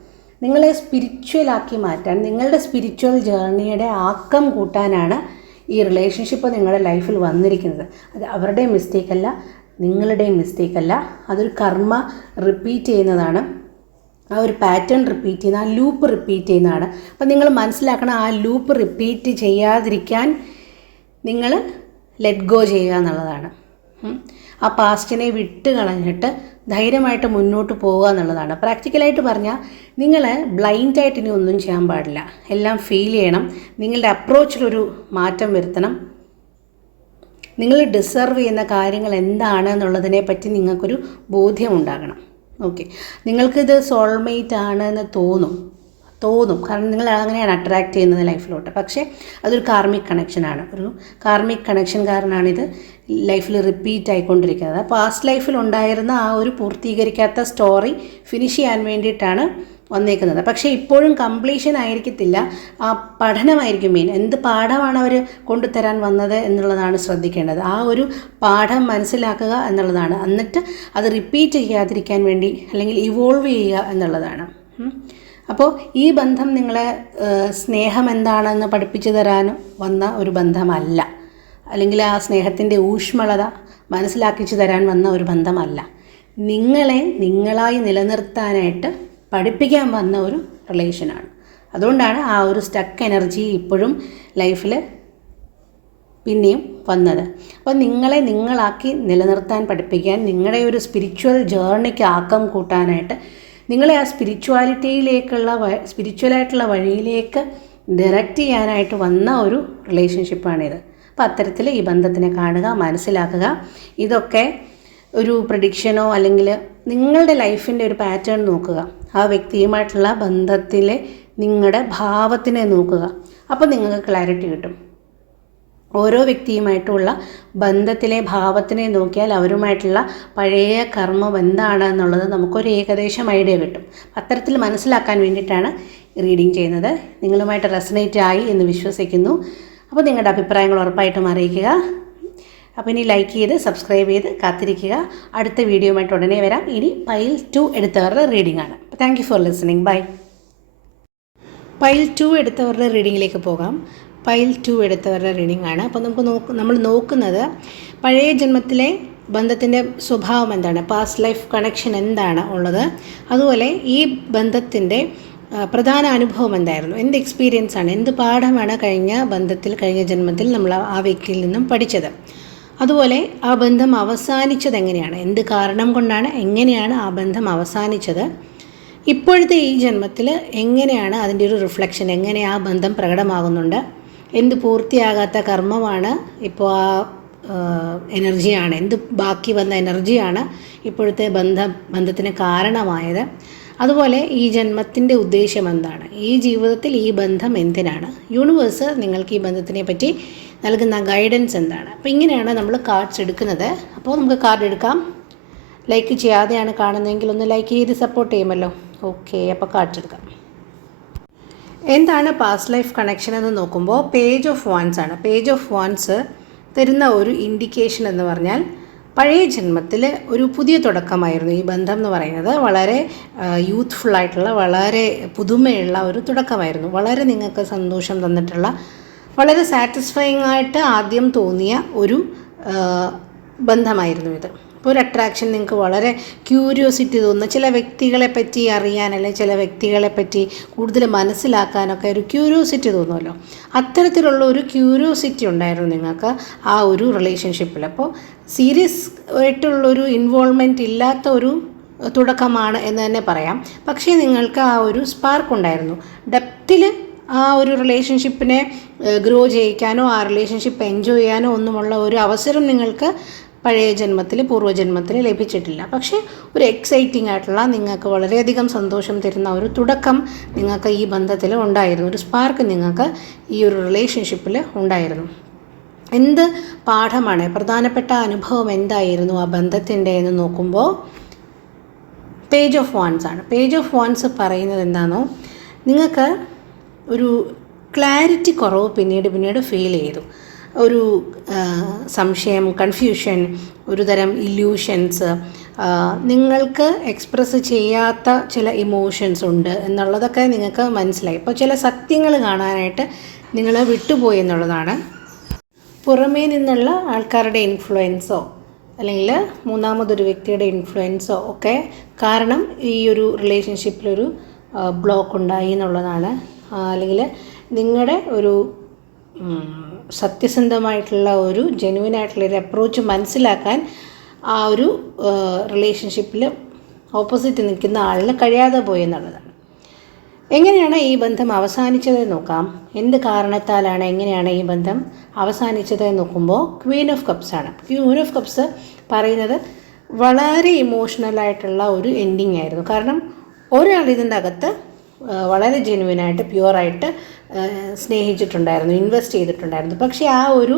നിങ്ങളെ സ്പിരിച്വലാക്കി മാറ്റാൻ, നിങ്ങളുടെ സ്പിരിച്വൽ ജേർണിയുടെ ആക്കം കൂട്ടാനാണ് ഈ റിലേഷൻഷിപ്പ് നിങ്ങളുടെ ലൈഫിൽ വന്നിരിക്കുന്നത്. അത് അവരുടെയും മിസ്റ്റേക്കല്ല, നിങ്ങളുടെയും മിസ്റ്റേക്കല്ല. അതൊരു കർമ്മ റിപ്പീറ്റ് ചെയ്യുന്നതാണ്, ആ ഒരു പാറ്റേൺ റിപ്പീറ്റ് ചെയ്യുന്ന, ആ ലൂപ്പ് റിപ്പീറ്റ് ചെയ്യുന്നതാണ്. അപ്പം നിങ്ങൾ മനസ്സിലാക്കണം, ആ ലൂപ്പ് റിപ്പീറ്റ് ചെയ്യാതിരിക്കാൻ നിങ്ങൾ ലെറ്റ് ഗോ ചെയ്യുക എന്നുള്ളതാണ്. ആ പാസ്റ്റിനെ വിട്ട് കളഞ്ഞിട്ട് ധൈര്യമായിട്ട് മുന്നോട്ട് പോവുക എന്നുള്ളതാണ്. പ്രാക്ടിക്കലായിട്ട് പറഞ്ഞാൽ നിങ്ങൾ ബ്ലൈൻഡായിട്ട് ഇനി ഒന്നും ചെയ്യാൻ പാടില്ല, എല്ലാം ഫീൽ ചെയ്യണം. നിങ്ങളുടെ അപ്രോച്ചിലൊരു മാറ്റം വരുത്തണം. നിങ്ങൾ ഡിസർവ് ചെയ്യുന്ന കാര്യങ്ങൾ എന്താണ് എന്നുള്ളതിനെ പറ്റി നിങ്ങൾക്കൊരു ബോധ്യം ഉണ്ടാകണം. ഓക്കെ, നിങ്ങൾക്കിത് സോൾമേറ്റ് ആണെന്ന് തോന്നും, കാരണം നിങ്ങൾ അങ്ങനെയാണ് അട്രാക്റ്റ് ചെയ്യുന്നത് ലൈഫിലോട്ട്. പക്ഷേ അതൊരു കാർമിക് കണക്ഷനാണ്. ഒരു കാർമിക് കണക്ഷൻ കാരണമാണിത് ലൈഫിൽ റിപ്പീറ്റ് ആയിക്കൊണ്ടിരിക്കുന്നത്. പാസ്റ്റ് ലൈഫിൽ ഉണ്ടായിരുന്ന ആ ഒരു പൂർത്തീകരിക്കാത്ത സ്റ്റോറി ഫിനിഷ് ചെയ്യാൻ വേണ്ടിയിട്ടാണ് വന്നേക്കുന്നത്. പക്ഷേ ഇപ്പോഴും കംപ്ലീഷൻ ആയിരിക്കത്തില്ല, ആ പഠനമായിരിക്കും മെയിൻ. എന്ത് പാഠമാണ് അവർ കൊണ്ടുതരാൻ വന്നത് എന്നുള്ളതാണ് ശ്രദ്ധിക്കേണ്ടത്. ആ ഒരു പാഠം മനസ്സിലാക്കുക എന്നുള്ളതാണ്. എന്നിട്ട് അത് റിപ്പീറ്റ് ചെയ്യാതിരിക്കാൻ വേണ്ടി, അല്ലെങ്കിൽ ഇവോൾവ് ചെയ്യുക എന്നുള്ളതാണ്. അപ്പോൾ ഈ ബന്ധം നിങ്ങളെ സ്നേഹം എന്താണെന്ന് പഠിപ്പിച്ചു തരാൻ വന്ന ഒരു ബന്ധമല്ല, അല്ലെങ്കിൽ ആ സ്നേഹത്തിൻ്റെ ഊഷ്മളത മനസ്സിലാക്കിച്ചു തരാൻ വന്ന ഒരു ബന്ധമല്ല. നിങ്ങളെ നിങ്ങളായി നിലനിർത്താനായിട്ട് പഠിപ്പിക്കാൻ വന്ന ഒരു റിലേഷനാണ്. അതുകൊണ്ടാണ് ആ ഒരു സ്റ്റക്ക് എനർജി ഇപ്പോഴും ലൈഫിൽ പിന്നെയും വന്നത്. അപ്പോൾ നിങ്ങളെ നിങ്ങളാക്കി നിലനിർത്താൻ പഠിപ്പിക്കാൻ, നിങ്ങളുടെ ഒരു സ്പിരിച്വൽ ജേർണിക്ക് ആക്കം കൂട്ടാനായിട്ട്, നിങ്ങളെ ആ സ്പിരിച്വലായിട്ടുള്ള വഴിയിലേക്ക് ഡയറക്റ്റ് ചെയ്യാനായിട്ട് വന്ന ഒരു റിലേഷൻഷിപ്പാണിത്. അപ്പോൾ അത്തരത്തിൽ ഈ ബന്ധത്തിനെ കാണുക, മനസ്സിലാക്കുക. ഇതൊക്കെ ഒരു പ്രഡിക്ഷനോ അല്ലെങ്കിൽ നിങ്ങളുടെ ലൈഫിൻ്റെ ഒരു പാറ്റേൺ നോക്കുക. ആ വ്യക്തിയുമായിട്ടുള്ള ബന്ധത്തിലെ നിങ്ങളുടെ ഭാവത്തിനെ നോക്കുക. അപ്പോൾ നിങ്ങൾക്ക് ക്ലാരിറ്റി കിട്ടും. ഓരോ വ്യക്തിയുമായിട്ടുള്ള ബന്ധത്തിലെ ഭാവത്തിനെ നോക്കിയാൽ അവരുമായിട്ടുള്ള പഴയ കർമ്മം എന്താണ് എന്നുള്ളത് നമുക്കൊരു ഏകദേശം ഐഡിയ കിട്ടും. അത്തരത്തിൽ മനസ്സിലാക്കാൻ വേണ്ടിയിട്ടാണ് റീഡിങ് ചെയ്യുന്നത്. നിങ്ങളുമായിട്ട് റെസനേറ്റ് ആയി എന്ന് വിശ്വസിക്കുന്നു. അപ്പോൾ നിങ്ങളുടെ അഭിപ്രായങ്ങൾ ഉറപ്പായിട്ടും അറിയിക്കുക. അപ്പോൾ ഇനി ലൈക്ക് ചെയ്ത് സബ്സ്ക്രൈബ് ചെയ്ത് കാത്തിരിക്കുക. അടുത്ത വീഡിയോയുമായിട്ട് ഉടനെ വരാം. ഇനി പൈൽ 2 എടുത്തവരുടെ റീഡിംഗ് ആണ്. Thank you for listening. Bye. Pile 2 എടുത്തവരുടെ റീഡിങ്ങിലേക്ക് പോകാം. പൈൽ 2 എടുത്തവരുടെ റീഡിംഗ് ആണ്. അപ്പോൾ നമ്മൾ നോക്കുന്നത് പഴയ ജന്മത്തിലെ ബന്ധത്തിൻ്റെ സ്വഭാവം എന്താണ്, പാസ്റ്റ് ലൈഫ് കണക്ഷൻ എന്താണ് ഉള്ളത്, അതുപോലെ ഈ ബന്ധത്തിൻ്റെ പ്രധാന അനുഭവം എന്തായിരുന്നു, എന്ത് എക്സ്പീരിയൻസ് ആണ്, എന്ത് പാഠമാണ് കഴിഞ്ഞ ജന്മത്തിൽ നമ്മൾ ആ വ്യക്തിയിൽ നിന്നും പഠിച്ചത്, അതുപോലെ ആ ബന്ധം അവസാനിച്ചത് എങ്ങനെയാണ്, എന്ത് കാരണം കൊണ്ടാണ്, എങ്ങനെയാണ് ആ ബന്ധം അവസാനിച്ചത്, ഇപ്പോഴത്തെ ഈ ജന്മത്തിൽ എങ്ങനെയാണ് അതിൻ്റെ ഒരു റിഫ്ലക്ഷൻ, എങ്ങനെ ആ ബന്ധം പ്രകടമാകുന്നുണ്ട്, എന്ത് പൂർത്തിയാകാത്ത കർമ്മമാണ് ഇപ്പോൾ ആ എനർജിയാണ്, എന്ത് ബാക്കി വന്ന എനർജിയാണ് ഇപ്പോഴത്തെ ബന്ധത്തിന് കാരണമായത്, അതുപോലെ ഈ ജന്മത്തിൻ്റെ ഉദ്ദേശം എന്താണ്, ഈ ജീവിതത്തിൽ ഈ ബന്ധം എന്തിനാണ്, യൂണിവേഴ്സ് നിങ്ങൾക്ക് ഈ ബന്ധത്തിനെ പറ്റി നൽകുന്ന ഗൈഡൻസ് എന്താണ്. അപ്പോൾ ഇങ്ങനെയാണ് നമ്മൾ കാർഡ്സ് എടുക്കുന്നത്. അപ്പോൾ നമുക്ക് കാർഡ് എടുക്കാം. ലൈക്ക് ചെയ്യാതെയാണ് കാണുന്നതെങ്കിൽ ഒന്ന് ലൈക്ക് ചെയ്ത് സപ്പോർട്ട് ചെയ്യുമല്ലോ. ഓക്കെ, അപ്പോൾ കാർഡ്സ് എടുക്കാം. എന്താണ് പാസ്റ്റ് ലൈഫ് കണക്ഷൻ എന്ന് നോക്കുമ്പോൾ പേജ് ഓഫ് വാൻസ് ആണ്. പേജ് ഓഫ് വാൻസ് തരുന്ന ഒരു ഇൻഡിക്കേഷൻ എന്ന് പറഞ്ഞാൽ പഴയ ജന്മത്തിൽ ഒരു പുതിയ തുടക്കമായിരുന്നു ഈ ബന്ധം എന്ന് പറയുന്നത്. വളരെ യൂത്ത്ഫുള്ളായിട്ടുള്ള, വളരെ പുതുമയുള്ള ഒരു തുടക്കമായിരുന്നു. വളരെ നിങ്ങൾക്ക് സന്തോഷം തന്നിട്ടുള്ള, വളരെ സാറ്റിസ്ഫൈങ് ആയിട്ട് ആദ്യം തോന്നിയ ഒരു ബന്ധമായിരുന്നു ഇത്. അപ്പോൾ ഒരു അട്രാക്ഷൻ, നിങ്ങൾക്ക് വളരെ ക്യൂരിയോസിറ്റി തോന്നുന്ന, ചില വ്യക്തികളെ പറ്റി അറിയാൻ അല്ലെങ്കിൽ ചില വ്യക്തികളെ പറ്റി കൂടുതൽ മനസ്സിലാക്കാനൊക്കെ ഒരു ക്യൂരിയോസിറ്റി തോന്നുമല്ലോ. അത്തരത്തിലുള്ള ഒരു ക്യൂരിയോസിറ്റി ഉണ്ടായിരുന്നു നിങ്ങൾക്ക് ആ ഒരു റിലേഷൻഷിപ്പിൽ. അപ്പോൾ സീരിയസ് ആയിട്ടുള്ളൊരു ഇൻവോൾവ്മെൻറ്റ് ഇല്ലാത്ത ഒരു തുടക്കമാണ് എന്ന് തന്നെ പറയാം. പക്ഷേ നിങ്ങൾക്ക് ആ ഒരു സ്പാർക്ക് ഉണ്ടായിരുന്നു, ഡെപ്ത് മൊത്തത്തിൽ ആ ഒരു റിലേഷൻഷിപ്പിനെ ഗ്രോ ചെയ്യിക്കാനോ ആ റിലേഷൻഷിപ്പ് എൻജോയ് ചെയ്യാനോ ഒന്നുമുള്ള ഒരു അവസരം നിങ്ങൾക്ക് പഴയ ജന്മത്തിൽ പൂർവ്വജന്മത്തിൽ ലഭിച്ചിട്ടില്ല. പക്ഷേ ഒരു എക്സൈറ്റിംഗ് ആയിട്ടുള്ള നിങ്ങൾക്ക് വളരെയധികം സന്തോഷം തരുന്ന ഒരു തുടക്കം നിങ്ങൾക്ക് ഈ ബന്ധത്തിൽ ഉണ്ടായിരുന്നു. ഒരു സ്പാർക്ക് നിങ്ങൾക്ക് ഈ ഒരു റിലേഷൻഷിപ്പിൽ ഉണ്ടായിരുന്നു. എന്ത് പാഠമാണ്, പ്രധാനപ്പെട്ട അനുഭവം എന്തായിരുന്നു ആ ബന്ധത്തിൻ്റെ എന്ന് നോക്കുമ്പോൾ പേജ് ഓഫ് വാൻസ് ആണ്. പേജ് ഓഫ് വാൻസ് പറയുന്നത് എന്താണോ, നിങ്ങൾക്ക് ഒരു ക്ലാരിറ്റി കുറവ് പിന്നീട് ഫീൽ ചെയ്തു. ഒരു സംശയം, കൺഫ്യൂഷൻ, ഒരു തരം ഇല്യൂഷൻസ്, നിങ്ങൾക്ക് എക്സ്പ്രസ് ചെയ്യാത്ത ചില ഇമോഷൻസ് ഉണ്ട് എന്നുള്ളതൊക്കെ നിങ്ങൾക്ക് മനസ്സിലായി. ഇപ്പോൾ ചില സത്യങ്ങൾ കാണാനായിട്ട് നിങ്ങൾ വിട്ടുപോയി എന്നുള്ളതാണ്. പുറമേ നിന്നുള്ള ആൾക്കാരുടെ ഇൻഫ്ലുവൻസോ അല്ലെങ്കിൽ മൂന്നാമതൊരു വ്യക്തിയുടെ ഇൻഫ്ലുവൻസോ ഒക്കെ കാരണം ഈ ഒരു റിലേഷൻഷിപ്പിലൊരു ബ്ലോക്ക് ഉണ്ടായി എന്നുള്ളതാണ്. അല്ലെങ്കിൽ നിങ്ങളുടെ ഒരു സത്യസന്ധമായിട്ടുള്ള ഒരു ജെന്യുവനായിട്ടുള്ളൊരു അപ്രോച്ച് മനസ്സിലാക്കാൻ ആ ഒരു റിലേഷൻഷിപ്പിൽ ഓപ്പോസിറ്റ് നിൽക്കുന്ന ആളിന് കഴിയാതെ പോയി എന്നുള്ളതാണ്. എങ്ങനെയാണ് ഈ ബന്ധം അവസാനിച്ചത് നോക്കാം. എന്ത് കാരണത്താലാണ്, എങ്ങനെയാണ് ഈ ബന്ധം അവസാനിച്ചത് നോക്കുമ്പോൾ ക്വീൻ ഓഫ് കപ്സ് ആണ്. ക്വീൻ ഓഫ് കപ്സ് പറയുന്നത് വളരെ ഇമോഷണലായിട്ടുള്ള ഒരു എൻഡിങ് ആയിരുന്നു. കാരണം ഒരാൾ ഇതിൻ്റെ അകത്ത് വളരെ ജെന്യുവനായിട്ട് പ്യുവറായിട്ട് സ്നേഹിച്ചിട്ടുണ്ടായിരുന്നു, ഇൻവെസ്റ്റ് ചെയ്തിട്ടുണ്ടായിരുന്നു. പക്ഷേ ആ ഒരു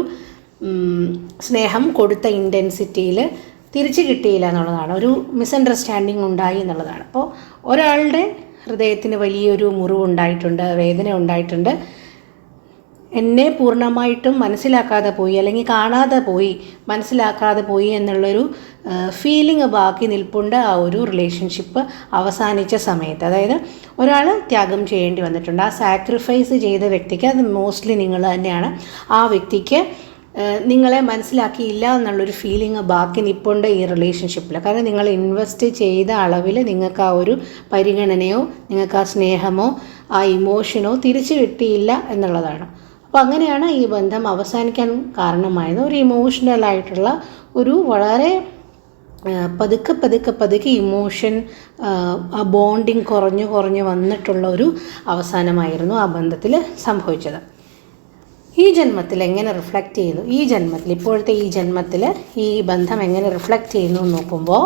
സ്നേഹം കൊടുത്ത ഇൻറ്റൻസിറ്റിയിൽ തിരിച്ചു കിട്ടിയില്ല എന്നുള്ളതാണ്. ഒരു മിസ്അണ്ടർസ്റ്റാൻഡിങ് ഉണ്ടായി എന്നുള്ളതാണ്. അപ്പോൾ ഒരാളുടെ ഹൃദയത്തിന് വലിയൊരു മുറിവുണ്ടായിട്ടുണ്ട്, വേദന ഉണ്ടായിട്ടുണ്ട്. എന്നെ പൂർണ്ണമായിട്ടും മനസ്സിലാക്കാതെ പോയി, അല്ലെങ്കിൽ കാണാതെ പോയി, മനസ്സിലാക്കാതെ പോയി എന്നുള്ളൊരു ഫീലിംഗ് ബാക്കി നിൽപ്പുണ്ട് ആ ഒരു റിലേഷൻഷിപ്പ് അവസാനിച്ച സമയത്ത്. അതായത് ഒരാൾ ത്യാഗം ചെയ്യേണ്ടി വന്നിട്ടുണ്ട്. ആ സാക്രിഫൈസ് ചെയ്ത വ്യക്തിക്ക്, അത് മോസ്റ്റ്ലി നിങ്ങൾ തന്നെയാണ്, ആ വ്യക്തിക്ക് നിങ്ങളെ മനസ്സിലാക്കിയില്ല എന്നുള്ളൊരു ഫീലിംഗ് ബാക്കി നിൽപ്പുണ്ട് ഈ റിലേഷൻഷിപ്പിൽ. കാരണം നിങ്ങൾ ഇൻവെസ്റ്റ് ചെയ്ത അളവിൽ നിങ്ങൾക്ക് ആ ഒരു പരിഗണനയോ നിങ്ങൾക്ക് ആ സ്നേഹമോ ആ ഇമോഷനോ തിരിച്ചു കിട്ടിയില്ല എന്നുള്ളതാണ്. അപ്പോൾ അങ്ങനെയാണ് ഈ ബന്ധം അവസാനിക്കാൻ കാരണമായത്. ഒരു ഇമോഷണലായിട്ടുള്ള ഒരു വളരെ പതുക്കെ ഇമോഷൻ ആ ബോണ്ടിങ് കുറഞ്ഞു വന്നിട്ടുള്ള ഒരു അവസാനമായിരുന്നു ആ ബന്ധത്തിൽ സംഭവിച്ചത്. ഈ ജന്മത്തിൽ എങ്ങനെ റിഫ്ലക്റ്റ് ചെയ്യുന്നു, ഈ ജന്മത്തിൽ, ഇപ്പോഴത്തെ ഈ ജന്മത്തിൽ ഈ ബന്ധം എങ്ങനെ റിഫ്ലക്റ്റ് ചെയ്യുന്നു എന്ന് നോക്കുമ്പോൾ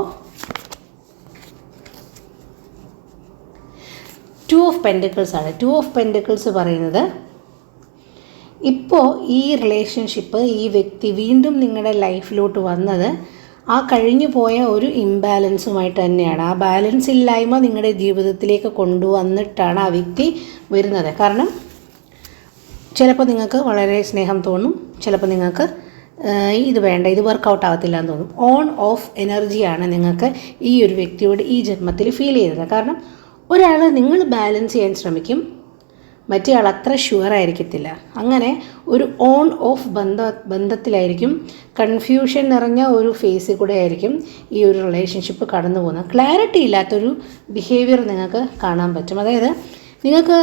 2 ഓഫ് പെൻറ്റിക്കിൾസ് ആണ്. 2 ഓഫ് പെൻറ്റിക്കിൾസ് പറയുന്നത് ഇപ്പോൾ ഈ റിലേഷൻഷിപ്പ്, ഈ വ്യക്തി വീണ്ടും നിങ്ങളുടെ ലൈഫിലോട്ട് വന്നത് ആ കഴിഞ്ഞു പോയ ഒരു ഇംബാലൻസുമായിട്ട് തന്നെയാണ്. ആ ബാലൻസ് ഇല്ലായ്മ നിങ്ങളുടെ ജീവിതത്തിലേക്ക് കൊണ്ടുവന്നിട്ടാണ് ആ വ്യക്തി വരുന്നത്. കാരണം ചിലപ്പോൾ നിങ്ങൾക്ക് വളരെ സ്നേഹം തോന്നും, ചിലപ്പോൾ നിങ്ങൾക്ക് ഇത് വേണ്ട, ഇത് വർക്കൗട്ട് ആവത്തില്ല എന്ന് തോന്നും. ഓൺ ഓഫ് എനർജിയാണ് നിങ്ങൾക്ക് ഈ ഒരു വ്യക്തിയോട് ഈ ജന്മത്തിൽ ഫീൽ ചെയ്തത്. കാരണം ഒരാൾ നിങ്ങൾ ബാലൻസ് ചെയ്യാൻ ശ്രമിക്കും, മറ്റേ ആൾ അത്ര ഷുവർ ആയിരിക്കത്തില്ല. അങ്ങനെ ഒരു ഓൺ ഓഫ് ബന്ധത്തിലായിരിക്കും, കൺഫ്യൂഷൻ നിറഞ്ഞ ഒരു ഫേസിൽ കൂടെ ആയിരിക്കും ഈ ഒരു റിലേഷൻഷിപ്പ് കടന്നു പോകുന്നത്. ക്ലാരിറ്റി ഇല്ലാത്തൊരു ബിഹേവിയർ നിങ്ങൾക്ക് കാണാൻ പറ്റും. അതായത് നിങ്ങൾക്ക്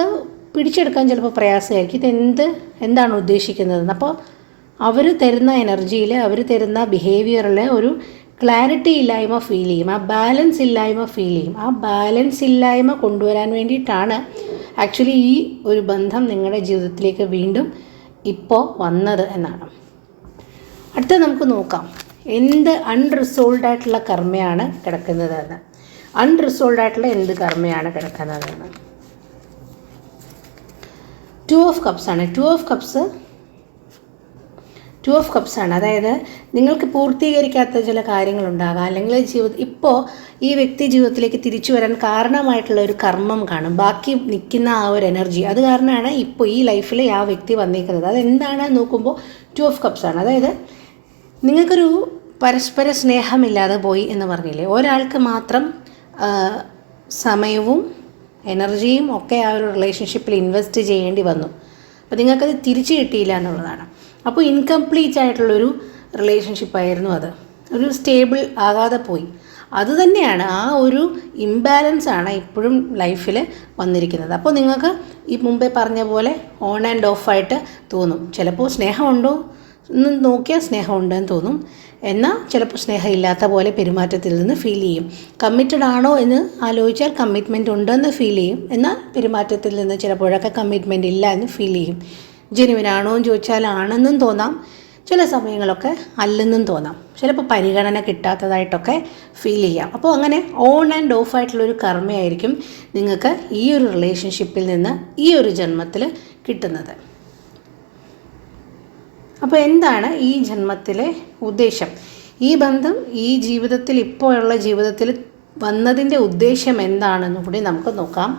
പിടിച്ചെടുക്കാൻ ചിലപ്പോൾ പ്രയാസമായിരിക്കും, എന്താണ് ഉദ്ദേശിക്കുന്നതെന്ന്. അപ്പോൾ അവർ തരുന്ന എനർജിയിൽ, അവർ തരുന്ന ബിഹേവിയറിൽ ഒരു ക്ലാരിറ്റി ഇല്ലായ്മ ഫീൽ ചെയ്യും, ആ ബാലൻസ് ഇല്ലായ്മ ഫീൽ ചെയ്യും. ആ ബാലൻസ് ഇല്ലായ്മ കൊണ്ടുവരാൻ വേണ്ടിയിട്ടാണ് ആക്ച്വലി ഈ ഒരു ബന്ധം നിങ്ങളുടെ ജീവിതത്തിലേക്ക് വീണ്ടും ഇപ്പോൾ വന്നത് എന്നാണ്. അടുത്ത നമുക്ക് നോക്കാം എന്ത് അൺറിസോൾവ് ആയിട്ടുള്ള കർമ്മയാണ് കിടക്കുന്നത് എന്ന്. അൺറിസോൾവ് ആയിട്ടുള്ള എന്ത് കർമ്മയാണ് കിടക്കുന്നതെന്ന് 2 ഓഫ് കപ്സ് ആണ്. 2 ഓഫ് കപ്സ് ആണ്. അതായത് നിങ്ങൾക്ക് പൂർത്തീകരിക്കാത്ത ചില കാര്യങ്ങളുണ്ടാകാം, അല്ലെങ്കിൽ ഇപ്പോൾ ഈ വ്യക്തി ജീവിതത്തിലേക്ക് തിരിച്ചു വരാൻ കാരണമായിട്ടുള്ള ഒരു കർമ്മം കാണും, ബാക്കി നിൽക്കുന്ന ആ ഒരു എനർജി. അത് കാരണമാണ് ഇപ്പോൾ ഈ ലൈഫിൽ ആ വ്യക്തി വന്നിരിക്കുന്നത്. അതെന്താണ് നോക്കുമ്പോൾ 2 ഓഫ് കപ്സ് ആണ്. അതായത് നിങ്ങൾക്കൊരു പരസ്പര സ്നേഹമില്ലാതെ പോയി എന്ന് പറഞ്ഞില്ലേ, ഒരാൾക്ക് മാത്രം സമയവും എനർജിയും ഒക്കെ ആ ഒരു റിലേഷൻഷിപ്പിൽ ഇൻവെസ്റ്റ് ചെയ്യേണ്ടി വന്നു. അപ്പോൾ നിങ്ങൾക്കത് തിരിച്ചു കിട്ടിയില്ല എന്നുള്ളതാണ്. അപ്പോൾ ഇൻകംപ്ലീറ്റ് ആയിട്ടുള്ളൊരു റിലേഷൻഷിപ്പായിരുന്നു അത്. ഒരു സ്റ്റേബിൾ ആകാതെ പോയി. അതുതന്നെയാണ്, ആ ഒരു ഇംബാലൻസ് ആണ് ഇപ്പോഴും ലൈഫിൽ വന്നിരിക്കുന്നത്. അപ്പോൾ നിങ്ങൾക്ക് ഈ മുമ്പേ പറഞ്ഞ പോലെ ഓൺ ആൻഡ് ഓഫ് ആയിട്ട് തോന്നും. ചിലപ്പോൾ സ്നേഹമുണ്ടോ, ഒന്ന് നോക്കിയാൽ സ്നേഹം ഉണ്ടെന്ന് തോന്നും, എന്നാൽ ചിലപ്പോൾ സ്നേഹം ഇല്ലാത്ത പോലെ പെരുമാറ്റത്തിൽ നിന്ന് ഫീൽ ചെയ്യും. കമ്മിറ്റഡ് ആണോ എന്ന് ആലോചിച്ചാൽ കമ്മിറ്റ്മെൻറ്റ് ഉണ്ടെന്ന് ഫീൽ ചെയ്യും, എന്നാൽ പെരുമാറ്റത്തിൽ നിന്ന് ചിലപ്പോഴൊക്കെ കമ്മിറ്റ്മെൻറ്റ് ഇല്ല എന്ന് ഫീൽ ചെയ്യും. ജെനുവിൻ ആണോ എന്ന് ചോദിച്ചാൽ ആണെന്നും തോന്നാം, ചില സമയങ്ങളൊക്കെ അല്ലെന്നും തോന്നാം, ചിലപ്പോൾ പരിഗണന കിട്ടാത്തതായിട്ടൊക്കെ ഫീൽ ചെയ്യാം. അപ്പോൾ അങ്ങനെ ഓൺ ആൻഡ് ഓഫ് ആയിട്ടുള്ളൊരു കർമ്മയായിരിക്കും നിങ്ങൾക്ക് ഈ ഒരു റിലേഷൻഷിപ്പിൽ നിന്ന് ഈ ഒരു ജന്മത്തിൽ കിട്ടുന്നത്. അപ്പോൾ എന്താണ് ഈ ജന്മത്തിലെ ഉദ്ദേശം? ഈ ബന്ധം ഈ ജീവിതത്തിൽ, ഇപ്പോഴുള്ള ജീവിതത്തിൽ വന്നതിൻ്റെ ഉദ്ദേശം എന്താണെന്ന് കൂടി നമുക്ക് നോക്കാം.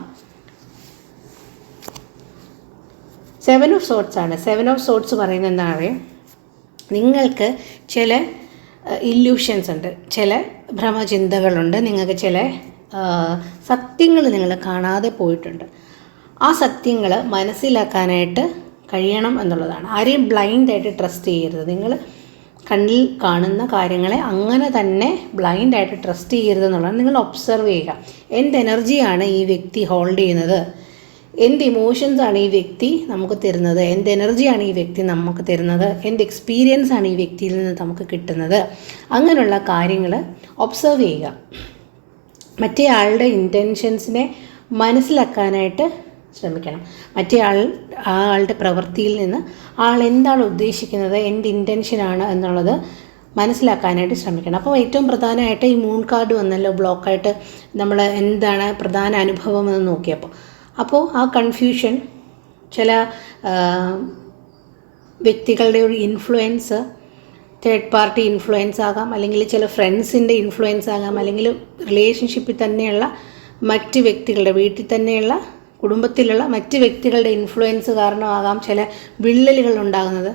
7 ഓഫ് സോർട്സ് ആണ്. 7 ഓഫ് സോർട്സ് പറയുന്നത് എന്താ പറയുക, നിങ്ങൾക്ക് ചില ഇല്യൂഷൻസ് ഉണ്ട്, ചില ഭ്രമചിന്തകളുണ്ട്, നിങ്ങൾക്ക് ചില സത്യങ്ങൾ നിങ്ങൾ കാണാതെ പോയിട്ടുണ്ട്. ആ സത്യങ്ങൾ മനസ്സിലാക്കാനായിട്ട് കഴിയണം എന്നുള്ളതാണ്. ആരെയും ബ്ലൈൻഡായിട്ട് ട്രസ്റ്റ് ചെയ്യരുത്. നിങ്ങൾ കണ്ണിൽ കാണുന്ന കാര്യങ്ങളെ അങ്ങനെ തന്നെ ബ്ലൈൻഡായിട്ട് ട്രസ്റ്റ് ചെയ്യരുത് എന്നുള്ളതാണ്. നിങ്ങൾ ഒബ്സർവ് ചെയ്യുക, എന്ത് എനർജിയാണ് ഈ വ്യക്തി ഹോൾഡ് ചെയ്യുന്നത്, എന്ത് ഇമോഷൻസാണ് ഈ വ്യക്തി നമുക്ക് തരുന്നത്, എന്ത് എനർജിയാണ് ഈ വ്യക്തി നമുക്ക് തരുന്നത്, എന്ത് എക്സ്പീരിയൻസ് ആണ് ഈ വ്യക്തിയിൽ നിന്ന് നമുക്ക് കിട്ടുന്നത്, അങ്ങനെയുള്ള കാര്യങ്ങൾ ഒബ്സർവ് ചെയ്യുക. മറ്റേ ആളുടെ ഇൻറ്റൻഷൻസിനെ മനസ്സിലാക്കാനായിട്ട് ശ്രമിക്കണം. മറ്റേ ആളുടെ പ്രവൃത്തിയിൽ നിന്ന് ആൾ എന്താണ് ഉദ്ദേശിക്കുന്നത്, എന്ത് ഇൻറ്റൻഷനാണ് എന്നുള്ളത് മനസ്സിലാക്കാനായിട്ട് ശ്രമിക്കണം. അപ്പോൾ ഏറ്റവും പ്രധാനമായിട്ട് ഈ മൂൺ കാർഡ് വന്നല്ലോ ബ്ലോക്കായിട്ട്, നമ്മൾ എന്താണ് പ്രധാന അനുഭവം എന്ന് നോക്കിയപ്പോൾ, അപ്പോൾ ആ കൺഫ്യൂഷൻ ചില വ്യക്തികളുടെ ഒരു ഇൻഫ്ലുവൻസ്, തേർഡ് പാർട്ടി ഇൻഫ്ലുവൻസ് ആകാം, അല്ലെങ്കിൽ ചില ഫ്രണ്ട്സിൻ്റെ ഇൻഫ്ലുവൻസ് ആകാം, അല്ലെങ്കിൽ റിലേഷൻഷിപ്പിൽ തന്നെയുള്ള മറ്റ് വ്യക്തികളുടെ, വീട്ടിൽ തന്നെയുള്ള കുടുംബത്തിലുള്ള മറ്റ് വ്യക്തികളുടെ ഇൻഫ്ലുവൻസ് കാരണമാകാം ചില വിള്ളലുകൾ ഉണ്ടാകുന്നത്.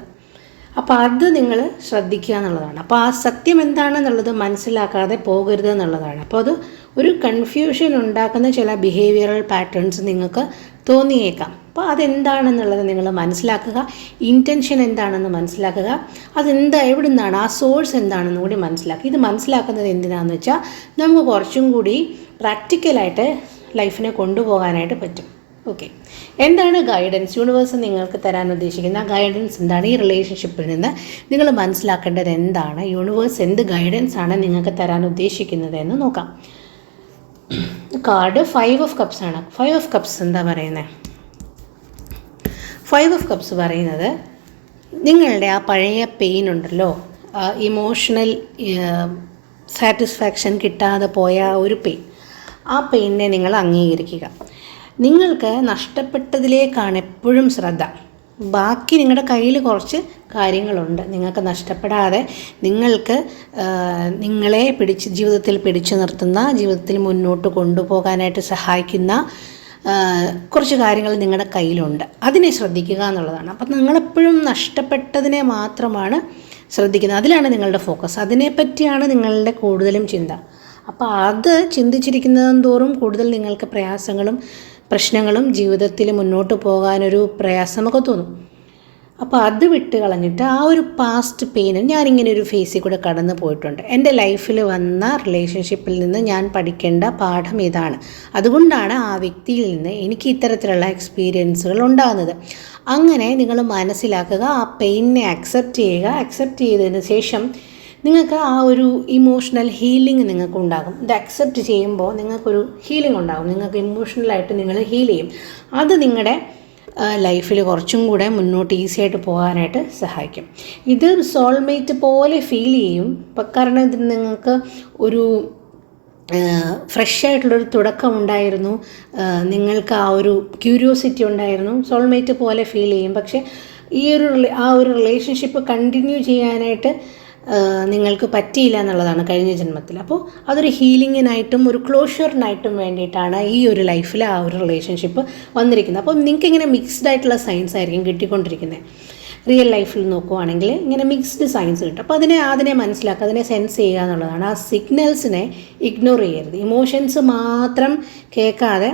അപ്പോൾ അത് നിങ്ങൾ ശ്രദ്ധിക്കുക എന്നുള്ളതാണ്. അപ്പോൾ ആ സത്യം എന്താണെന്നുള്ളത് മനസ്സിലാക്കാതെ പോകരുത് എന്നുള്ളതാണ്. അപ്പോൾ അത് ഒരു കൺഫ്യൂഷൻ ഉണ്ടാക്കുന്ന ചില ബിഹേവിയറൽ പാറ്റേൺസ് നിങ്ങൾക്ക് തോന്നിയേക്കാം. അപ്പോൾ അതെന്താണെന്നുള്ളത് നിങ്ങൾ മനസ്സിലാക്കുക, ഇൻറ്റൻഷൻ എന്താണെന്ന് മനസ്സിലാക്കുക, എവിടെ നിന്നാണ്, ആ സോഴ്സ് എന്താണെന്ന് കൂടി മനസ്സിലാക്കുക. ഇത് മനസ്സിലാക്കുന്നത് എന്തിനാണെന്ന് വെച്ചാൽ നമുക്ക് കുറച്ചും കൂടി പ്രാക്ടിക്കലായിട്ട് ലൈഫിനെ കൊണ്ടുപോകാനായിട്ട് പറ്റും. ഓക്കെ, എന്താണ് ഗൈഡൻസ്? യൂണിവേഴ്സ് നിങ്ങൾക്ക് തരാൻ ഉദ്ദേശിക്കുന്ന ആ ഗൈഡൻസ് എന്താണ്? ഈ റിലേഷൻഷിപ്പിൽ നിന്ന് നിങ്ങൾ മനസ്സിലാക്കേണ്ടത് എന്താണ്? യൂണിവേഴ്സ് എന്ത് ഗൈഡൻസ് ആണ് നിങ്ങൾക്ക് തരാൻ ഉദ്ദേശിക്കുന്നത് എന്ന് നോക്കാം. കാർഡ് 5 ഓഫ് കപ്സ് ആണ്. 5 ഓഫ് കപ്സ് എന്താ പറയുന്നത്? 5 ഓഫ് കപ്സ് പറയുന്നത് നിങ്ങളുടെ ആ പഴയ പെയിൻ ഉണ്ടല്ലോ, ഇമോഷണൽ സാറ്റിസ്ഫാക്ഷൻ കിട്ടാതെ പോയ ഒരു പെയിൻ, ആ പെയിനെ നിങ്ങൾ അംഗീകരിക്കുക. നിങ്ങൾക്ക് നഷ്ടപ്പെട്ടതിലേക്കാണ് എപ്പോഴും ശ്രദ്ധ. ബാക്കി നിങ്ങളുടെ കയ്യിൽ കുറച്ച് കാര്യങ്ങളുണ്ട്, നിങ്ങൾക്ക് നഷ്ടപ്പെടാതെ നിങ്ങൾക്ക് നിങ്ങളെ ജീവിതത്തിൽ പിടിച്ചു നിർത്തുന്ന, ജീവിതത്തിൽ മുന്നോട്ട് കൊണ്ടുപോകാനായിട്ട് സഹായിക്കുന്ന കുറച്ച് കാര്യങ്ങൾ നിങ്ങളുടെ കയ്യിലുണ്ട്. അതിനെ ശ്രദ്ധിക്കുക എന്നുള്ളതാണ്. അപ്പം നിങ്ങളെപ്പോഴും നഷ്ടപ്പെട്ടതിനെ മാത്രമാണ് ശ്രദ്ധിക്കുന്നത്, അതിലാണ് നിങ്ങളുടെ ഫോക്കസ്, അതിനെപ്പറ്റിയാണ് നിങ്ങളുടെ കൂടുതലും ചിന്ത. അപ്പോൾ അത് ചിന്തിച്ചിരിക്കുന്നതും തോറും കൂടുതൽ നിങ്ങൾക്ക് പ്രയാസങ്ങളും പ്രശ്നങ്ങളും ജീവിതത്തിൽ മുന്നോട്ട് പോകാനൊരു പ്രയാസമൊക്കെ തോന്നും. അപ്പോൾ അത് വിട്ട് കളഞ്ഞിട്ട് ആ ഒരു പാസ്റ്റ് പെയിൻ, ഞാനിങ്ങനെ ഒരു ഫേസിൽ കൂടെ കടന്നു പോയിട്ടുണ്ട്, എൻ്റെ ലൈഫിൽ വന്ന റിലേഷൻഷിപ്പിൽ നിന്ന് ഞാൻ പഠിക്കേണ്ട പാഠം ഇതാണ്, അതുകൊണ്ടാണ് ആ വ്യക്തിയിൽ നിന്ന് എനിക്ക് ഇത്തരത്തിലുള്ള എക്സ്പീരിയൻസുകൾ ഉണ്ടാകുന്നത്. അങ്ങനെ നിങ്ങൾ മനസ്സിലാക്കുക, ആ പെയിനെ അക്സെപ്റ്റ് ചെയ്യുക. അക്സെപ്റ്റ് ചെയ്തതിന് ശേഷം നിങ്ങൾക്ക് ആ ഒരു ഇമോഷണൽ ഹീലിംഗ് നിങ്ങൾക്ക് ഉണ്ടാകും. ഇത് അക്സെപ്റ്റ് ചെയ്യുമ്പോൾ നിങ്ങൾക്കൊരു ഹീലിംഗ് ഉണ്ടാകും, നിങ്ങൾക്ക് ഇമോഷണലായിട്ട് നിങ്ങൾ ഹീൽ ചെയ്യും. അത് നിങ്ങളുടെ ലൈഫിൽ കുറച്ചും കൂടെ മുന്നോട്ട് ഈസി ആയിട്ട് പോകാനായിട്ട് സഹായിക്കും. ഇത് സോൾമേറ്റ് പോലെ ഫീൽ ചെയ്യും. കാരണം ഇതിന് നിങ്ങൾക്ക് ഒരു ഫ്രഷ് ആയിട്ടുള്ളൊരു തുടക്കം ഉണ്ടായിരുന്നു, നിങ്ങൾക്ക് ആ ഒരു ക്യൂരിയോസിറ്റി ഉണ്ടായിരുന്നു, സോൾമേറ്റ് പോലെ ഫീൽ ചെയ്യും. പക്ഷേ ആ ഒരു റിലേഷൻഷിപ്പ് കണ്ടിന്യൂ ചെയ്യാനായിട്ട് നിങ്ങൾക്ക് പറ്റിയില്ല എന്നുള്ളതാണ് കഴിഞ്ഞ ജന്മത്തിൽ. അപ്പോൾ അതൊരു ഹീലിങ്ങിനായിട്ടും ഒരു ക്ലോഷറിനായിട്ടും വേണ്ടിയിട്ടാണ് ഈ ഒരു ലൈഫിൽ ആ ഒരു റിലേഷൻഷിപ്പ് വന്നിരിക്കുന്നത്. അപ്പോൾ നിങ്ങൾക്ക് ഇങ്ങനെ മിക്സ്ഡ് ആയിട്ടുള്ള സൈൻസ് ആയിരിക്കും കിട്ടിക്കൊണ്ടിരിക്കുന്നത്. റിയൽ ലൈഫിൽ നോക്കുവാണെങ്കിൽ ഇങ്ങനെ മിക്സ്ഡ് സൈൻസ് കിട്ടും. അപ്പോൾ അതിനെ മനസ്സിലാക്കുക, അതിനെ സെൻസ് ചെയ്യുക എന്നുള്ളതാണ്. ആ സിഗ്നൽസിനെ ഇഗ്നോർ ചെയ്യരുത്. ഇമോഷൻസ് മാത്രം കേൾക്കാതെ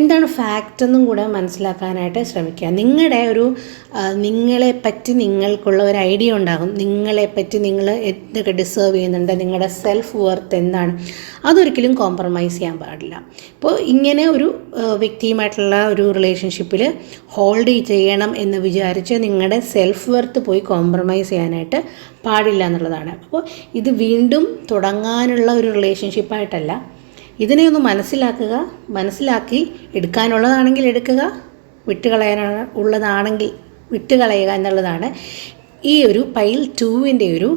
എന്താണ് ഫാക്റ്റ് എന്നും കൂടെ മനസ്സിലാക്കാനായിട്ട് ശ്രമിക്കുക. നിങ്ങളെപ്പറ്റി നിങ്ങൾക്കുള്ള ഒരു ഐഡിയ ഉണ്ടാകും. നിങ്ങളെപ്പറ്റി നിങ്ങൾ എന്തൊക്കെ ഡിസേർവ് ചെയ്യുന്നുണ്ട്, നിങ്ങളുടെ സെൽഫ് വർത്ത് എന്താണ്, അതൊരിക്കലും കോംപ്രമൈസ് ചെയ്യാൻ പാടില്ല. ഇപ്പോൾ ഇങ്ങനെ ഒരു വ്യക്തിയുമായിട്ടുള്ള ഒരു റിലേഷൻഷിപ്പിൽ ഹോൾഡ് ചെയ്യണം എന്ന് വിചാരിച്ച് നിങ്ങളുടെ സെൽഫ് വർത്ത് പോയി കോംപ്രമൈസ് ചെയ്യാനായിട്ട് പാടില്ല എന്നുള്ളതാണ്. അപ്പോൾ ഇത് വീണ്ടും തുടങ്ങാനുള്ള ഒരു റിലേഷൻഷിപ്പായിട്ടല്ല, ഇതിനെ ഒന്ന് മനസ്സിലാക്കി എടുക്കാനുള്ളതാണെങ്കിൽ എടുക്കുക, ഉള്ളതാണെങ്കിൽ വിട്ടുകളയുക എന്നുള്ളതാണ് ഈ ഒരു പൈൽ 2-ൻ്റെ ഒരു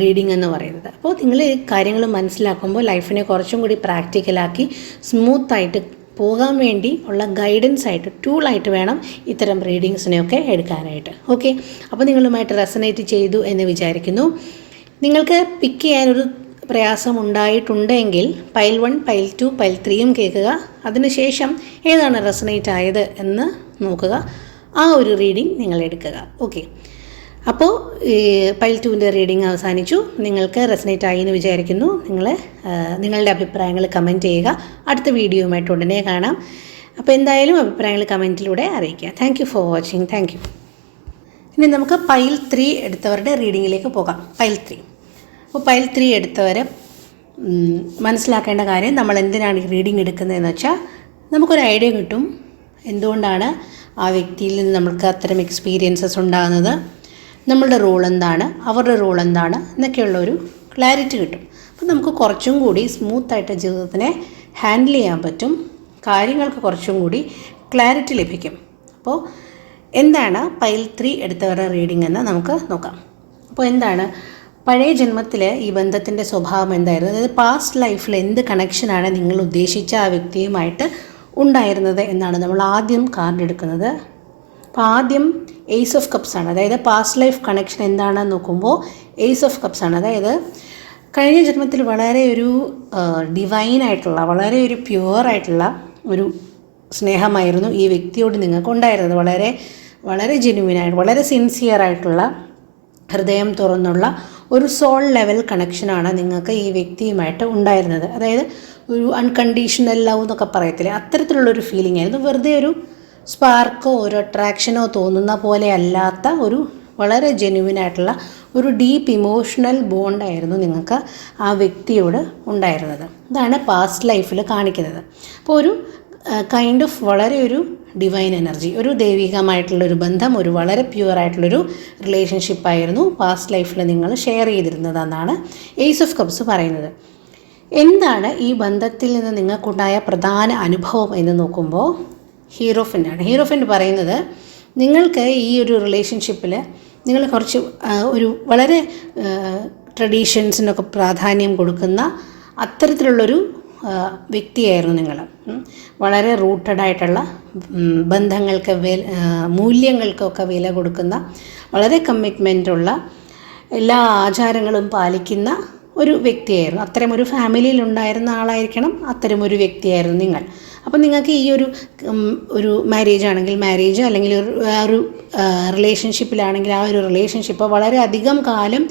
റീഡിംഗ് എന്ന് പറയുന്നത്. അപ്പോൾ നിങ്ങൾ ഈ കാര്യങ്ങൾ മനസ്സിലാക്കുമ്പോൾ ലൈഫിനെ കുറച്ചും കൂടി പ്രാക്ടിക്കലാക്കി സ്മൂത്തായിട്ട് പോകാൻ വേണ്ടി ഉള്ള ഗൈഡൻസ് ആയിട്ട്, ടൂളായിട്ട് വേണം ഇത്തരം റീഡിങ്സിനെയൊക്കെ എടുക്കാനായിട്ട്. ഓക്കെ, അപ്പോൾ നിങ്ങളുമായിട്ട് റെസനേറ്റ് ചെയ്തു എന്ന് വിചാരിക്കുന്നു. നിങ്ങൾക്ക് പിക്ക് ചെയ്യാനൊരു പ്രയാസമുണ്ടായിട്ടുണ്ടെങ്കിൽ പൈൽ 1, പൈൽ 2, പൈൽ 3യും കേൾക്കുക. അതിനുശേഷം ഏതാണ് റെസനേറ്റ് ആയത് എന്ന് നോക്കുക. ആ ഒരു റീഡിംഗ് നിങ്ങൾ എടുക്കുക. ഓക്കെ, അപ്പോൾ പൈൽ 2ൻ്റെ റീഡിംഗ് അവസാനിച്ചു. നിങ്ങൾക്ക് റെസനേറ്റ് ആയി എന്ന് വിചാരിക്കുന്നു. നിങ്ങളുടെ അഭിപ്രായങ്ങൾ കമൻറ്റ് ചെയ്യുക. അടുത്ത വീഡിയോയുമായിട്ട് ഉടനെ കാണാം. അപ്പോൾ എന്തായാലും അഭിപ്രായങ്ങൾ കമൻറ്റിലൂടെ അറിയിക്കുക. Thank you for watching. Thank you. ഇനി നമുക്ക് പൈൽ 3 എടുത്തവരുടെ റീഡിങ്ങിലേക്ക് പോകാം. പൈൽ 3. അപ്പോൾ പൈൽ 3 എടുത്തവർ മനസ്സിലാക്കേണ്ട കാര്യം, നമ്മൾ എന്തിനാണ് ഈ റീഡിംഗ് എടുക്കുന്നതെന്ന് വെച്ചാൽ നമുക്കൊരു ഐഡിയ കിട്ടും എന്തുകൊണ്ടാണ് ആ വ്യക്തിയിൽ നിന്ന് നമുക്ക് അത്തരം എക്സ്പീരിയൻസസ് ഉണ്ടാകുന്നത്, നമ്മളുടെ റോൾ എന്താണ്, അവരുടെ റോൾ എന്താണ് എന്നൊക്കെയുള്ളൊരു ക്ലാരിറ്റി കിട്ടും. അപ്പോൾ നമുക്ക് കുറച്ചും കൂടി സ്മൂത്തായിട്ട് ജീവിതത്തിനെ ഹാൻഡിൽ ചെയ്യാൻ പറ്റും, കാര്യങ്ങൾക്ക് കുറച്ചും കൂടി ക്ലാരിറ്റി ലഭിക്കും. അപ്പോൾ എന്താണ് പൈൽ 3 എടുത്തവരുടെ റീഡിംഗ് എന്ന് നമുക്ക് നോക്കാം. അപ്പോൾ എന്താണ് പഴയ ജന്മത്തിൽ ഈ ബന്ധത്തിൻ്റെ സ്വഭാവം എന്തായിരുന്നു, അതായത് പാസ്റ്റ് ലൈഫിൽ എന്ത് കണക്ഷനാണ് നിങ്ങൾ ഉദ്ദേശിച്ച ആ വ്യക്തിയുമായിട്ട് ഉണ്ടായിരുന്നത് എന്നാണ് നമ്മൾ ആദ്യം കാർഡ് എടുക്കുന്നത്. അപ്പോൾ ആദ്യം ഏസ് ഓഫ് കപ്സ് ആണ്, അതായത് പാസ്റ്റ് ലൈഫ് കണക്ഷൻ എന്താണെന്ന് നോക്കുമ്പോൾ ഏസ് ഓഫ് കപ്സ് ആണ്. അതായത് കഴിഞ്ഞ ജന്മത്തിൽ വളരെ ഒരു ഡിവൈനായിട്ടുള്ള, വളരെ ഒരു പ്യുവറായിട്ടുള്ള ഒരു സ്നേഹമായിരുന്നു ഈ വ്യക്തിയോട് നിങ്ങൾക്ക് ഉണ്ടായിരുന്നത്. വളരെ വളരെ ജെന്യുവിനായിട്ട്, വളരെ സിൻസിയറായിട്ടുള്ള, ഹൃദയം തുറന്നുള്ള ഒരു സോൾ ലെവൽ കണക്ഷനാണ് നിങ്ങൾക്ക് ഈ വ്യക്തിയുമായിട്ട് ഉണ്ടായിരുന്നത്. അതായത് ഒരു അൺകണ്ടീഷണൽ ലവ് എന്നൊക്കെ പറയത്തില്ലേ, അത്തരത്തിലുള്ളൊരു ഫീലിംഗ് ആയിരുന്നു. വെറുതെ ഒരു സ്പാർക്കോ ഒരു അട്രാക്ഷനോ തോന്നുന്ന പോലെ അല്ലാത്ത ഒരു വളരെ ജെന്യുവിനായിട്ടുള്ള ഒരു ഡീപ്പ് ഇമോഷണൽ ബോണ്ടായിരുന്നു നിങ്ങൾക്ക് ആ വ്യക്തിയോട് ഉണ്ടായിരുന്നത്. ഇതാണ് പാസ്റ്റ് ലൈഫിൽ കാണിക്കുന്നത്. അപ്പോൾ ഒരു കൈൻഡ് ഓഫ് വളരെ ഒരു ഡിവൈൻ എനർജി, ഒരു ദൈവികമായിട്ടുള്ളൊരു ബന്ധം, ഒരു വളരെ പ്യുവറായിട്ടുള്ളൊരു റിലേഷൻഷിപ്പായിരുന്നു പാസ്റ്റ് ലൈഫിൽ നിങ്ങൾ ഷെയർ ചെയ്തിരുന്നതെന്നാണ് ഏസ് ഓഫ് കപ്സ് പറയുന്നത്. എന്താണ് ഈ ബന്ധത്തിൽ നിന്ന് നിങ്ങൾക്കുണ്ടായ പ്രധാന അനുഭവം എന്ന് നോക്കുമ്പോൾ ഹീറോഫൻ്റാണ്. ഹീറോഫൻ്റ് പറയുന്നത് നിങ്ങൾക്ക് ഈ ഒരു റിലേഷൻഷിപ്പിൽ നിങ്ങൾ കുറച്ച് ഒരു വളരെ ട്രഡീഷൻസിനൊക്കെ പ്രാധാന്യം കൊടുക്കുന്ന അത്തരത്തിലുള്ളൊരു വ്യക്തിയായിരുന്നു നിങ്ങൾ. വളരെ റൂട്ടഡായിട്ടുള്ള ബന്ധങ്ങൾക്ക് മൂല്യങ്ങൾക്കൊക്കെ വില കൊടുക്കുന്ന, വളരെ കമ്മിറ്റ്മെൻറ്റുള്ള, എല്ലാ ആചാരങ്ങളും പാലിക്കുന്ന ഒരു വ്യക്തിയായിരുന്നു. അത്തരമൊരു ഫാമിലിയിൽ ഉണ്ടായിരുന്ന ആളായിരിക്കണം അത്തരമൊരു വ്യക്തിയായിരുന്നു നിങ്ങൾ. അപ്പോൾ നിങ്ങൾക്ക് ഈ ഒരു മാരേജ് ആണെങ്കിൽ മാരേജ്, അല്ലെങ്കിൽ ഒരു റിലേഷൻഷിപ്പിലാണെങ്കിൽ ആ ഒരു റിലേഷൻഷിപ്പ് വളരെ അധികം കാലം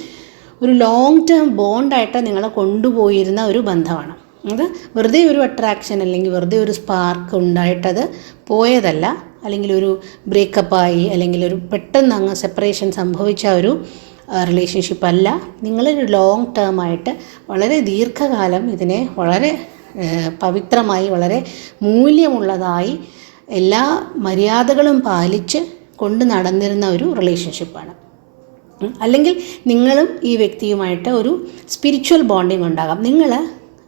ഒരു ലോങ് ടേം ബോണ്ടായിട്ട് നിങ്ങളെ കൊണ്ടുപോയിരുന്ന ഒരു ബന്ധമാണ്. അത് വെറുതെ ഒരു അട്രാക്ഷൻ അല്ലെങ്കിൽ വെറുതെ ഒരു സ്പാർക്ക് ഉണ്ടായിട്ടത് പോയതല്ല, അല്ലെങ്കിൽ ഒരു ബ്രേക്കപ്പായി അല്ലെങ്കിൽ ഒരു പെട്ടെന്ന് അങ്ങ് സെപ്പറേഷൻ സംഭവിച്ച ഒരു റിലേഷൻഷിപ്പല്ല. നിങ്ങളൊരു ലോങ് ടേം ആയിട്ട് വളരെ ദീർഘകാലം ഇതിനെ വളരെ പവിത്രമായി, വളരെ മൂല്യമുള്ളതായി, എല്ലാ മര്യാദകളും പാലിച്ച് കൊണ്ട് നടന്നിരുന്ന ഒരു റിലേഷൻഷിപ്പാണ്. അല്ലെങ്കിൽ നിങ്ങളും ഈ വ്യക്തിയുമായിട്ട് ഒരു സ്പിരിച്വൽ ബോണ്ടിങ് ഉണ്ടാകാം. നിങ്ങൾ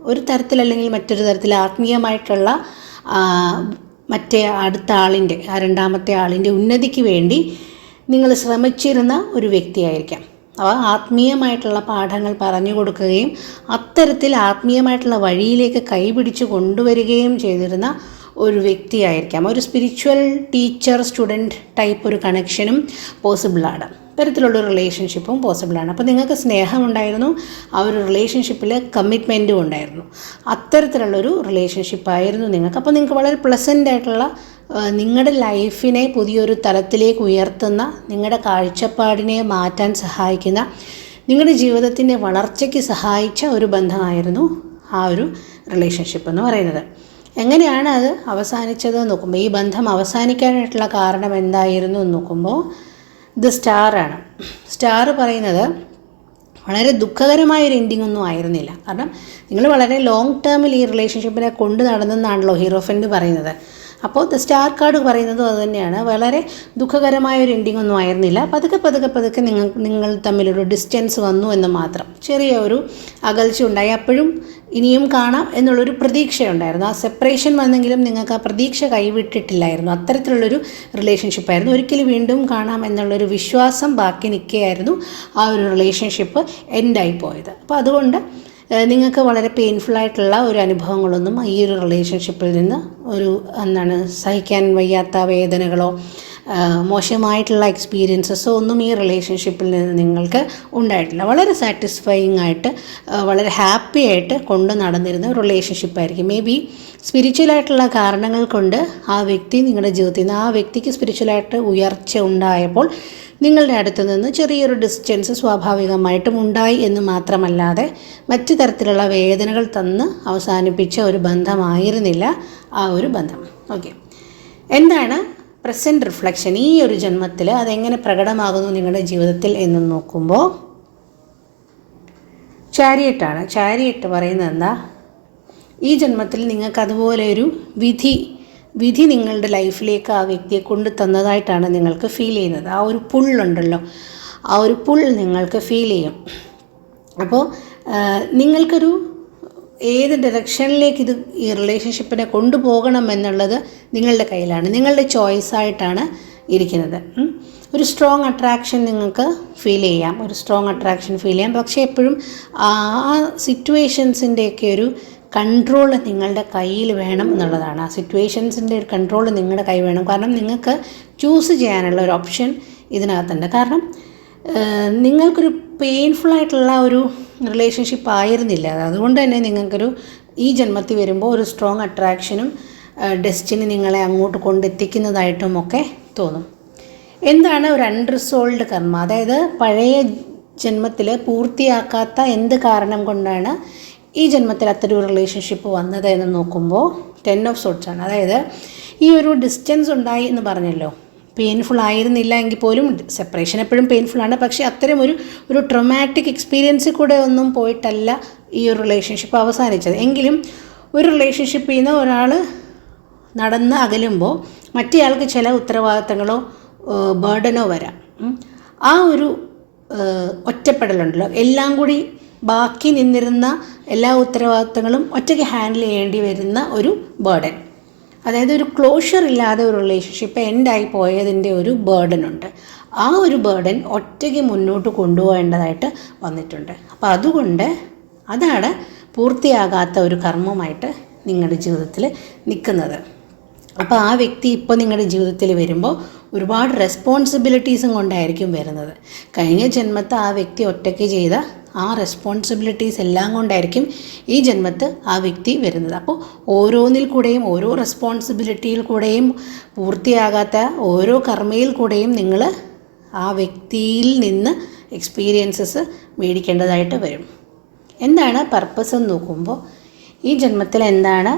ഒരു തരത്തിലല്ലെങ്കിൽ മറ്റൊരു തരത്തിൽ ആത്മീയമായിട്ടുള്ള മറ്റേ അടുത്ത ആളിൻ്റെ, ആ രണ്ടാമത്തെ ആളിൻ്റെ ഉന്നതിക്ക് വേണ്ടി നിങ്ങൾ ശ്രമിച്ചിരുന്ന ഒരു വ്യക്തിയായിരിക്കാം. അവ ആത്മീയമായിട്ടുള്ള പാഠങ്ങൾ പറഞ്ഞു കൊടുക്കുകയും അത്തരത്തിൽ ആത്മീയമായിട്ടുള്ള വഴിയിലേക്ക് കൈപിടിച്ച് കൊണ്ടുവരികയും ചെയ്തിരുന്ന ഒരു വ്യക്തിയായിരിക്കാം. ഒരു സ്പിരിച്വൽ ടീച്ചർ സ്റ്റുഡൻറ്റ് ടൈപ്പ് ഒരു കണക്ഷനും പോസിബിളാണ്. ഇത്തരത്തിലുള്ള റിലേഷൻഷിപ്പും പോസിബിളാണ്. അപ്പോൾ നിങ്ങൾക്ക് സ്നേഹമുണ്ടായിരുന്നു, ആ ഒരു റിലേഷൻഷിപ്പിൽ കമ്മിറ്റ്മെൻറ്റും ഉണ്ടായിരുന്നു. അത്തരത്തിലുള്ളൊരു റിലേഷൻഷിപ്പായിരുന്നു നിങ്ങൾക്ക്. അപ്പോൾ നിങ്ങൾക്ക് വളരെ പ്ലസൻ്റ് ആയിട്ടുള്ള, നിങ്ങളുടെ ലൈഫിനെ പുതിയൊരു തലത്തിലേക്ക് ഉയർത്തുന്ന, നിങ്ങളുടെ കാഴ്ചപ്പാടിനെ മാറ്റാൻ സഹായിക്കുന്ന, നിങ്ങളുടെ ജീവിതത്തിൻ്റെ വളർച്ചയ്ക്ക് സഹായിച്ച ഒരു ബന്ധമായിരുന്നു ആ ഒരു റിലേഷൻഷിപ്പ് എന്ന് പറയുന്നത്. എങ്ങനെയാണ് അത് അവസാനിച്ചത് എന്ന് നോക്കുമ്പോൾ, ഈ ബന്ധം അവസാനിക്കാനായിട്ടുള്ള കാരണം എന്തായിരുന്നു എന്ന് നോക്കുമ്പോൾ ഇത് സ്റ്റാറാണ്. സ്റ്റാർ പറയുന്നത് വളരെ ദുഃഖകരമായൊരു എൻഡിങ് ഒന്നും ആയിരുന്നില്ല. കാരണം നിങ്ങൾ വളരെ ലോങ് ടേമിൽ ഈ റിലേഷൻഷിപ്പിനെ കൊണ്ട് നടന്നെന്നാണല്ലോ ഹീറോഫൻഡ് പറയുന്നത്. അപ്പോൾ ദ സ്റ്റാർ കാർഡ് പറയുന്നതും അതുതന്നെയാണ്. വളരെ ദുഃഖകരമായൊരു എൻഡിങ് ഒന്നും ആയിരുന്നില്ല. പതുക്കെ നിങ്ങൾ തമ്മിലൊരു ഡിസ്റ്റൻസ് വന്നു എന്ന് മാത്രം, ചെറിയ ഒരു അകൽച്ച ഉണ്ടായി. അപ്പോഴും ഇനിയും കാണാം എന്നുള്ളൊരു പ്രതീക്ഷയുണ്ടായിരുന്നു. ആ സെപ്പറേഷൻ വന്നെങ്കിലും നിങ്ങൾക്ക് ആ പ്രതീക്ഷ കൈവിട്ടിട്ടില്ലായിരുന്നു. അത്തരത്തിലുള്ളൊരു റിലേഷൻഷിപ്പായിരുന്നു. ഒരിക്കലും വീണ്ടും കാണാം എന്നുള്ളൊരു വിശ്വാസം ബാക്കി നിൽക്കുകയായിരുന്നു ആ ഒരു റിലേഷൻഷിപ്പ് എൻഡായി പോയത്. അപ്പോൾ അതുകൊണ്ട് നിങ്ങൾക്ക് വളരെ പെയിൻഫുള്ളായിട്ടുള്ള ഒരു അനുഭവങ്ങളൊന്നും ഈ ഒരു റിലേഷൻഷിപ്പിൽ നിന്ന് സഹിക്കാൻ വയ്യാത്ത വേദനകളോ മോശമായിട്ടുള്ള എക്സ്പീരിയൻസസോ ഒന്നും ഈ റിലേഷൻഷിപ്പിൽ നിന്ന് നിങ്ങൾക്ക് ഉണ്ടായിട്ടില്ല. വളരെ സാറ്റിസ്ഫൈയിങ് ആയിട്ട് വളരെ ഹാപ്പി ആയിട്ട് കൊണ്ട് നടന്നിരുന്ന ഒരു റിലേഷൻഷിപ്പായിരിക്കും. മേ ബി സ്പിരിച്വലായിട്ടുള്ള കാരണങ്ങൾ കൊണ്ട് ആ വ്യക്തി നിങ്ങളുടെ ജീവിതത്തിൽ നിന്ന്, ആ വ്യക്തിക്ക് സ്പിരിച്വലായിട്ട് ഉയർച്ച ഉണ്ടായപ്പോൾ നിങ്ങളുടെ അടുത്ത് നിന്ന് ചെറിയൊരു ഡിസ്റ്റൻസ് സ്വാഭാവികമായിട്ടും ഉണ്ടായി എന്ന് മാത്രമല്ലാതെ മറ്റു തരത്തിലുള്ള വേദനകൾ തന്ന് അവസാനിപ്പിച്ച ഒരു ബന്ധമായിരുന്നില്ല ആ ഒരു ബന്ധം. ഓക്കെ, എന്താണ് പ്രസൻറ്റ് റിഫ്ലക്ഷൻ ഈ ഒരു ജന്മത്തിൽ, അതെങ്ങനെ പ്രകടമാകുന്നു നിങ്ങളുടെ ജീവിതത്തിൽ എന്ന് നോക്കുമ്പോൾ ചാരിയറ്റാണ്. ചാരിയറ്റ് പറയുന്നത് എന്താ, ഈ ജന്മത്തിൽ നിങ്ങൾക്ക് അതുപോലെ ഒരു വിധി നിങ്ങളുടെ ലൈഫിലേക്ക് ആ വ്യക്തിയെ കൊണ്ട് തന്നതായിട്ടാണ് നിങ്ങൾക്ക് ഫീൽ ചെയ്യുന്നത്. ആ ഒരു പുള്ളുണ്ടല്ലോ, ആ ഒരു പുൾ നിങ്ങൾക്ക് ഫീൽ ചെയ്യും. അപ്പോൾ നിങ്ങൾക്കൊരു ഏത് ഡയറക്ഷനിലേക്ക് ഈ റിലേഷൻഷിപ്പിനെ കൊണ്ടുപോകണം എന്നുള്ളത് നിങ്ങളുടെ കയ്യിലാണ്, നിങ്ങളുടെ ചോയ്സായിട്ടാണ് ഇരിക്കുന്നത്. ഒരു സ്ട്രോങ് അട്രാക്ഷൻ നിങ്ങൾക്ക് ഫീൽ ചെയ്യാം, പക്ഷേ എപ്പോഴും ആ സിറ്റുവേഷൻസിൻ്റെയൊക്കെ ഒരു കൺട്രോൾ നിങ്ങളുടെ കയ്യിൽ വേണം എന്നുള്ളതാണ്. ആ സിറ്റുവേഷൻസിൻ്റെ ഒരു കൺട്രോൾ നിങ്ങളുടെ കൈ വേണം. കാരണം നിങ്ങൾക്ക് ചൂസ് ചെയ്യാനുള്ള ഒരു ഓപ്ഷൻ ഇതിനകത്തുണ്ട്. കാരണം നിങ്ങൾക്കൊരു പെയിൻഫുള്ളായിട്ടുള്ള ഒരു റിലേഷൻഷിപ്പ് ആയിരുന്നില്ല അത്. അതുകൊണ്ട് തന്നെ നിങ്ങൾക്കൊരു ഈ ജന്മത്തിൽ വരുമ്പോൾ ഒരു സ്ട്രോങ് അട്രാക്ഷനും ഡെസ്റ്റിനി നിങ്ങളെ അങ്ങോട്ട് കൊണ്ടെത്തിക്കുന്നതായിട്ടും ഒക്കെ തോന്നും. എന്താണ് ഒരു അൺറിസോൾവ്ഡ് കർമ്മ? അതായത് പഴയ ജന്മത്തിൽ പൂർത്തിയാക്കാത്ത എന്ത് കാരണം കൊണ്ടാണ് ഈ ജന്മത്തിൽ അത്തരം റിലേഷൻഷിപ്പ് വന്നത് എന്ന് നോക്കുമ്പോൾ 10 ഓഫ് സോർട്സ് ആണ്. അതായത് ഈ ഒരു ഡിസ്റ്റൻസ് ഉണ്ടായി എന്ന് പറഞ്ഞല്ലോ, പെയിൻഫുൾ ആയിരുന്നില്ല എങ്കിൽ പോലും സെപ്പറേഷൻ എപ്പോഴും പെയിൻഫുള്ളാണ്. പക്ഷേ അത്തരം ഒരു ട്രോമാറ്റിക് എക്സ്പീരിയൻസിൽ കൂടെ ഒന്നും പോയിട്ടല്ല ഈ ഒരു റിലേഷൻഷിപ്പ് അവസാനിച്ചത്. എങ്കിലും ഒരു റിലേഷൻഷിപ്പിൽ നിന്ന് ഒരാൾ നടന്ന് അകലുമ്പോൾ മറ്റേയാൾക്ക് ചില ഉത്തരവാദിത്തങ്ങളോ ബേർഡനോ വരാം. ആ ഒരു ഒറ്റപ്പെടലുണ്ടല്ലോ, എല്ലാം കൂടി ബാക്കി നിന്നിരുന്ന എല്ലാ ഉത്തരവാദിത്തങ്ങളും ഒറ്റയ്ക്ക് ഹാൻഡിൽ ചെയ്യേണ്ടി വരുന്ന ഒരു ബേർഡൻ. അതായത് ഒരു ക്ലോഷർ ഇല്ലാതെ ഒരു റിലേഷൻഷിപ്പ് എൻഡായി പോയതിൻ്റെ ഒരു ബേർഡനുണ്ട്. ആ ഒരു ബേർഡൻ ഒറ്റയ്ക്ക് മുന്നോട്ട് കൊണ്ടുപോകേണ്ടതായിട്ട് വന്നിട്ടുണ്ട്. അപ്പോൾ അതുകൊണ്ട് അതാണ് പൂർത്തിയാകാത്ത ഒരു കർമ്മമായിട്ട് നിങ്ങളുടെ ജീവിതത്തിൽ നിൽക്കുന്നത്. അപ്പോൾ ആ വ്യക്തി ഇപ്പോൾ നിങ്ങളുടെ ജീവിതത്തിൽ വരുമ്പോൾ ഒരുപാട് റെസ്പോൺസിബിലിറ്റീസും കൊണ്ടായിരിക്കും വരുന്നത്. കഴിഞ്ഞ ജന്മത്തെ ആ വ്യക്തി ഒറ്റയ്ക്ക് ചെയ്ത ആ റെസ്പോൺസിബിലിറ്റീസ് എല്ലാം കൊണ്ടായിരിക്കും ഈ ജന്മത്ത് ആ വ്യക്തി വരുന്നത്. അപ്പോൾ ഓരോന്നിൽ കൂടെയും ഓരോ റെസ്പോൺസിബിലിറ്റിയിൽ കൂടെയും പൂർത്തിയാകാത്ത ഓരോ കർമ്മയിൽ കൂടെയും നിങ്ങൾ ആ വ്യക്തിയിൽ നിന്ന് എക്സ്പീരിയൻസസ് മേടിക്കേണ്ടതായിട്ട് വരും. എന്താണ് പർപ്പസ് എന്ന് നോക്കുമ്പോൾ, ഈ ജന്മത്തിൽ എന്താണ്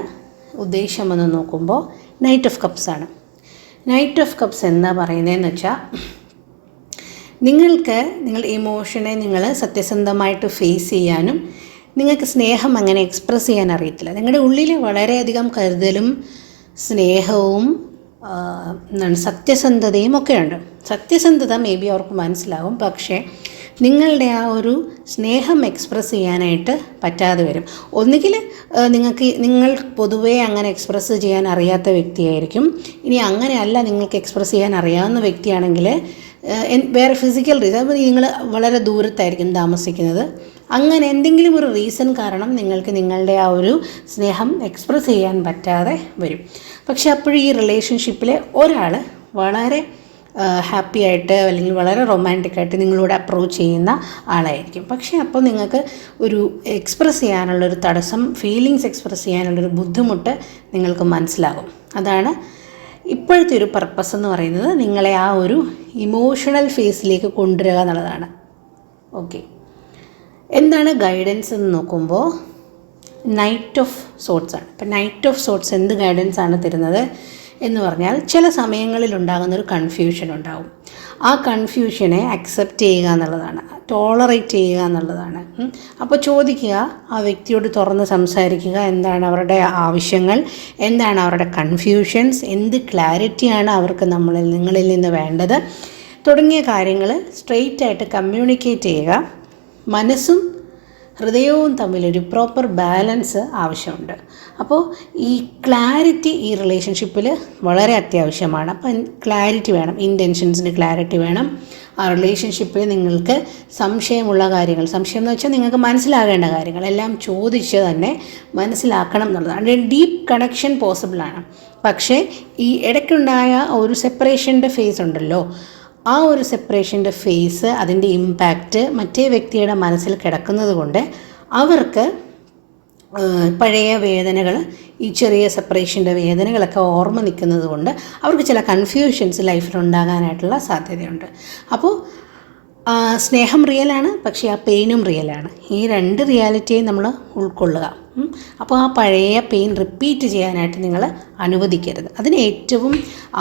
ഉദ്ദേശമെന്ന് നോക്കുമ്പോൾ നൈറ്റ് ഓഫ് കപ്സ് ആണ്. നൈറ്റ് ഓഫ് കപ്സ് എന്താ പറയുന്നതെന്ന് വെച്ചാൽ, നിങ്ങളുടെ ഇമോഷനെ നിങ്ങൾ സത്യസന്ധമായിട്ട് ഫേസ് ചെയ്യാനും നിങ്ങൾക്ക് സ്നേഹം അങ്ങനെ എക്സ്പ്രസ് ചെയ്യാൻ അറിയത്തില്ല. നിങ്ങളുടെ ഉള്ളിൽ വളരെയധികം കരുതലും സ്നേഹവും സത്യസന്ധതയും ഒക്കെ ഉണ്ട്. സത്യസന്ധത മേ ബി അവർക്ക് മനസ്സിലാവും, പക്ഷേ നിങ്ങളുടെ ആ ഒരു സ്നേഹം എക്സ്പ്രസ് ചെയ്യാനായിട്ട് പറ്റാതെ വരും. ഒന്നുകിൽ നിങ്ങൾ പൊതുവേ അങ്ങനെ എക്സ്പ്രസ് ചെയ്യാൻ അറിയാത്ത വ്യക്തിയായിരിക്കും. ഇനി അങ്ങനെയല്ല, നിങ്ങൾക്ക് എക്സ്പ്രസ് ചെയ്യാൻ അറിയാവുന്ന വ്യക്തിയാണെങ്കിൽ വേറെ ഫിസിക്കൽ റീസൺ, അപ്പോൾ നിങ്ങൾ വളരെ ദൂരത്തായിരിക്കും താമസിക്കുന്നത്, അങ്ങനെ എന്തെങ്കിലും ഒരു റീസൺ കാരണം നിങ്ങൾക്ക് നിങ്ങളുടെ ആ ഒരു സ്നേഹം എക്സ്പ്രസ് ചെയ്യാൻ പറ്റാതെ വരും. പക്ഷെ അപ്പോഴും ഈ റിലേഷൻഷിപ്പിൽ ഒരാൾ വളരെ ഹാപ്പി ആയിട്ട് അല്ലെങ്കിൽ വളരെ റൊമാൻറ്റിക്കായിട്ട് നിങ്ങളോട് അപ്രോച്ച് ചെയ്യുന്ന ആളായിരിക്കും. പക്ഷേ അപ്പോൾ നിങ്ങൾക്ക് ഒരു എക്സ്പ്രസ് ചെയ്യാനുള്ളൊരു തടസ്സം, ഫീലിങ്സ് എക്സ്പ്രസ് ചെയ്യാനുള്ളൊരു ബുദ്ധിമുട്ട് നിങ്ങൾക്ക് മനസ്സിലാകും. അതാണ് ഇപ്പോഴത്തെ ഒരു പർപ്പസ് എന്ന് പറയുന്നത്, നിങ്ങളെ ആ ഒരു ഇമോഷണൽ ഫേസിലേക്ക് കൊണ്ടുവരിക എന്നുള്ളതാണ്. ഓക്കെ, എന്താണ് ഗൈഡൻസ് എന്ന് നോക്കുമ്പോൾ നൈറ്റ് ഓഫ് സോട്ട്സ് ആണ്. അപ്പോൾ നൈറ്റ് ഓഫ് സോട്ട്സ് എന്ത് ഗൈഡൻസ് ആണ് തരുന്നത് എന്ന് പറഞ്ഞാൽ, ചില സമയങ്ങളിൽ ഉണ്ടാകുന്നൊരു കൺഫ്യൂഷൻ ഉണ്ടാവും. ആ കൺഫ്യൂഷനെ അക്സെപ്റ്റ് ചെയ്യുക എന്നുള്ളതാണ്, ടോളറേറ്റ് ചെയ്യുക എന്നുള്ളതാണ്. അപ്പോൾ ചോദിക്കുക, ആ വ്യക്തിയോട് തുറന്ന് സംസാരിക്കുക, എന്താണ് അവരുടെ ആവശ്യങ്ങൾ, എന്താണ് അവരുടെ കൺഫ്യൂഷൻസ്, എന്ത് ക്ലാരിറ്റിയാണ് അവർക്ക് നിങ്ങളിൽ നിന്ന് വേണ്ടത് തുടങ്ങിയ കാര്യങ്ങൾ സ്ട്രെയിറ്റ് ആയിട്ട് കമ്മ്യൂണിക്കേറ്റ് ചെയ്യുക. മനസ്സും ഹൃദയവും തമ്മിലൊരു പ്രോപ്പർ ബാലൻസ് ആവശ്യമുണ്ട്. അപ്പോൾ ഈ ക്ലാരിറ്റി ഈ റിലേഷൻഷിപ്പിൽ വളരെ അത്യാവശ്യമാണ്. അപ്പം ക്ലാരിറ്റി വേണം, ഇൻറ്റൻഷൻസിന് ക്ലാരിറ്റി വേണം. ആ റിലേഷൻഷിപ്പിൽ നിങ്ങൾക്ക് സംശയമുള്ള കാര്യങ്ങൾ, സംശയം എന്ന് വെച്ചാൽ നിങ്ങൾക്ക് മനസ്സിലാകേണ്ട കാര്യങ്ങൾ എല്ലാം ചോദിച്ച് തന്നെ മനസ്സിലാക്കണം എന്നുള്ളതാണ്. ഡീപ്പ് കണക്ഷൻ പോസിബിളാണ്. പക്ഷേ ഈ ഇടയ്ക്കുണ്ടായ ഒരു സെപ്പറേഷൻ്റെ ഫേസ് ഉണ്ടല്ലോ, ആ ഒരു സെപ്പറേഷൻ്റെ ഫേസ്, അതിൻ്റെ ഇമ്പാക്റ്റ് മറ്റേ വ്യക്തിയുടെ മനസ്സിൽ കിടക്കുന്നത് കൊണ്ട് അവർക്ക് പഴയ വേദനകൾ, ഈ ചെറിയ സെപ്പറേഷൻ്റെ വേദനകളൊക്കെ ഓർമ്മ നിൽക്കുന്നത് കൊണ്ട് അവർക്ക് ചില കൺഫ്യൂഷൻസ് ലൈഫിലുണ്ടാകാനായിട്ടുള്ള സാധ്യതയുണ്ട്. അപ്പോൾ സ്നേഹം റിയലാണ്, പക്ഷേ ആ പെയിനും റിയലാണ്. ഈ രണ്ട് റിയാലിറ്റിയും നമ്മൾ ഉൾക്കൊള്ളുക. അപ്പോൾ ആ പഴയ പെയിൻ റിപ്പീറ്റ് ചെയ്യാനായിട്ട് നിങ്ങൾ അനുവദിക്കരുത്. അതിന് ഏറ്റവും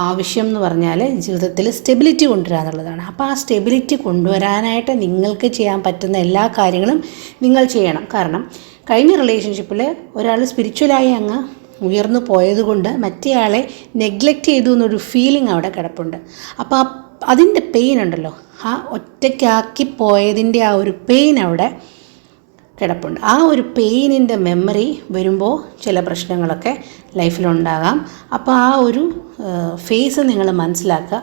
ആവശ്യം എന്ന് പറഞ്ഞാൽ ജീവിതത്തിൽ സ്റ്റെബിലിറ്റി കൊണ്ടുവരിക എന്നുള്ളതാണ്. അപ്പോൾ ആ സ്റ്റെബിലിറ്റി കൊണ്ടുവരാനായിട്ട് നിങ്ങൾക്ക് ചെയ്യാൻ പറ്റുന്ന എല്ലാ കാര്യങ്ങളും നിങ്ങൾ ചെയ്യണം. കാരണം കഴിഞ്ഞ റിലേഷൻഷിപ്പിൽ ഒരാൾ സ്പിരിച്വലായി അങ്ങ് ഉയർന്നു പോയതുകൊണ്ട് മറ്റേയാളെ നെഗ്ലക്റ്റ് ചെയ്തു എന്നൊരു ഫീലിംഗ് അവിടെ കിടപ്പുണ്ട്. അപ്പോൾ അതിൻ്റെ പെയിൻ ഉണ്ടല്ലോ, ആ ഒറ്റയ്ക്കാക്കി പോയതിൻ്റെ ആ ഒരു പെയിൻ അവിടെ കിടപ്പുണ്ട്. ആ ഒരു പെയിനിൻ്റെ മെമ്മറി വരുമ്പോൾ ചില പ്രശ്നങ്ങളൊക്കെ ലൈഫിലുണ്ടാകാം. അപ്പോൾ ആ ഒരു ഫേസ് നിങ്ങൾ മനസ്സിലാക്കുക,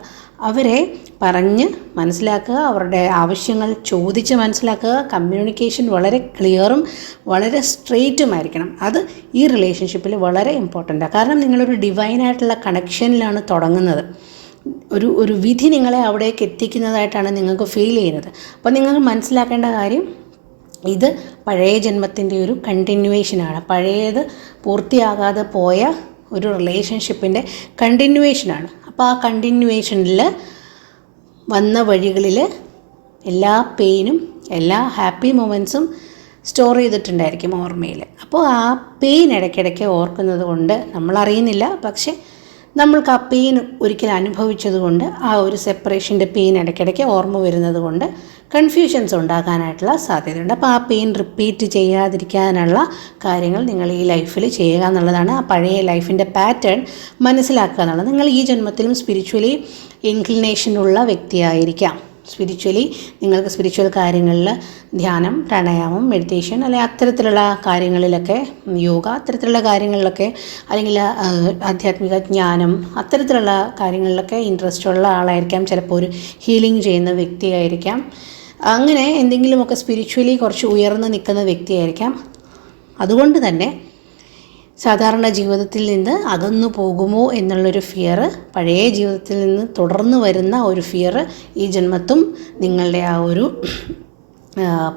അവരെ പറഞ്ഞ് മനസ്സിലാക്കുക, അവരുടെ ആവശ്യങ്ങൾ ചോദിച്ച് മനസ്സിലാക്കുക. കമ്മ്യൂണിക്കേഷൻ വളരെ ക്ലിയറും വളരെ സ്ട്രെയിറ്റുമായിരിക്കണം. അത് ഈ റിലേഷൻഷിപ്പിൽ വളരെ ഇമ്പോർട്ടൻ്റാണ്. കാരണം നിങ്ങളൊരു ഡിവൈനായിട്ടുള്ള കണക്ഷനിലാണ് തുടങ്ങുന്നത്. ഒരു വിധി നിങ്ങളെ അവിടേക്ക് എത്തിക്കുന്നതായിട്ടാണ് നിങ്ങൾക്ക് ഫീൽ ചെയ്യുന്നത്. അപ്പോൾ നിങ്ങൾക്ക് മനസ്സിലാക്കേണ്ട കാര്യം, ഇത് പഴയ ജന്മത്തിൻ്റെ ഒരു കണ്ടിന്യൂവേഷനാണ്. പഴയത് പൂർത്തിയാകാതെ പോയ ഒരു റിലേഷൻഷിപ്പിൻ്റെ കണ്ടിന്യൂവേഷനാണ്. അപ്പോൾ ആ കണ്ടിന്യൂവേഷനിൽ വന്ന വഴികളിൽ എല്ലാ പെയിനും എല്ലാ ഹാപ്പി മൊമെൻറ്റ്സും സ്റ്റോർ ചെയ്തിട്ടുണ്ടായിരിക്കും ഓർമ്മയിൽ. അപ്പോൾ ആ പെയിൻ ഇടയ്ക്കിടയ്ക്ക് ഓർക്കുന്നത് കൊണ്ട് നമ്മളറിയുന്നില്ല, പക്ഷേ നമ്മൾക്ക് ആ പെയിൻ ഒരിക്കൽ അനുഭവിച്ചതുകൊണ്ട് ആ ഒരു സെപ്പറേഷൻ്റെ പെയിൻ ഇടയ്ക്കിടയ്ക്ക് ഓർമ്മ വരുന്നത് കൊണ്ട് കൺഫ്യൂഷൻസ് ഉണ്ടാകാനായിട്ടുള്ള സാധ്യതയുണ്ട്. അപ്പോൾ ആ പെയിൻ റിപ്പീറ്റ് ചെയ്യാതിരിക്കാനുള്ള കാര്യങ്ങൾ നിങ്ങൾ ഈ ലൈഫിൽ ചെയ്യുക എന്നുള്ളതാണ്. ആ പഴയ ലൈഫിൻ്റെ പാറ്റേൺ മനസ്സിലാക്കുക എന്നുള്ളത്. നിങ്ങൾ ഈ ജന്മത്തിലും സ്പിരിച്വലി ഇൻക്ലിനേഷനുള്ള വ്യക്തിയായിരിക്കാം. സ്പിരിച്വലി നിങ്ങൾക്ക് സ്പിരിച്വൽ കാര്യങ്ങളിൽ ധ്യാനം, പ്രാണായാമം, മെഡിറ്റേഷൻ അല്ലെങ്കിൽ അത്തരത്തിലുള്ള കാര്യങ്ങളിലൊക്കെ, യോഗ, അത്തരത്തിലുള്ള കാര്യങ്ങളിലൊക്കെ, അല്ലെങ്കിൽ ആധ്യാത്മിക ജ്ഞാനം, അത്തരത്തിലുള്ള കാര്യങ്ങളിലൊക്കെ ഇൻട്രസ്റ്റ് ഉള്ള ആളായിരിക്കാം. ചിലപ്പോൾ ഒരു ഹീലിംഗ് ചെയ്യുന്ന വ്യക്തിയായിരിക്കാം. അങ്ങനെ എന്തെങ്കിലുമൊക്കെ സ്പിരിച്വലി കുറച്ച് ഉയർന്ന് നിൽക്കുന്ന വ്യക്തിയായിരിക്കാം. അതുകൊണ്ട് തന്നെ സാധാരണ ജീവിതത്തിൽ നിന്ന് അകന്നു പോകുമോ എന്നുള്ളൊരു ഫിയർ, പഴയ ജീവിതത്തിൽ നിന്ന് തുടർന്ന് വരുന്ന ഒരു ഫിയർ ഈ ജന്മത്തും നിങ്ങളുടെ ആ ഒരു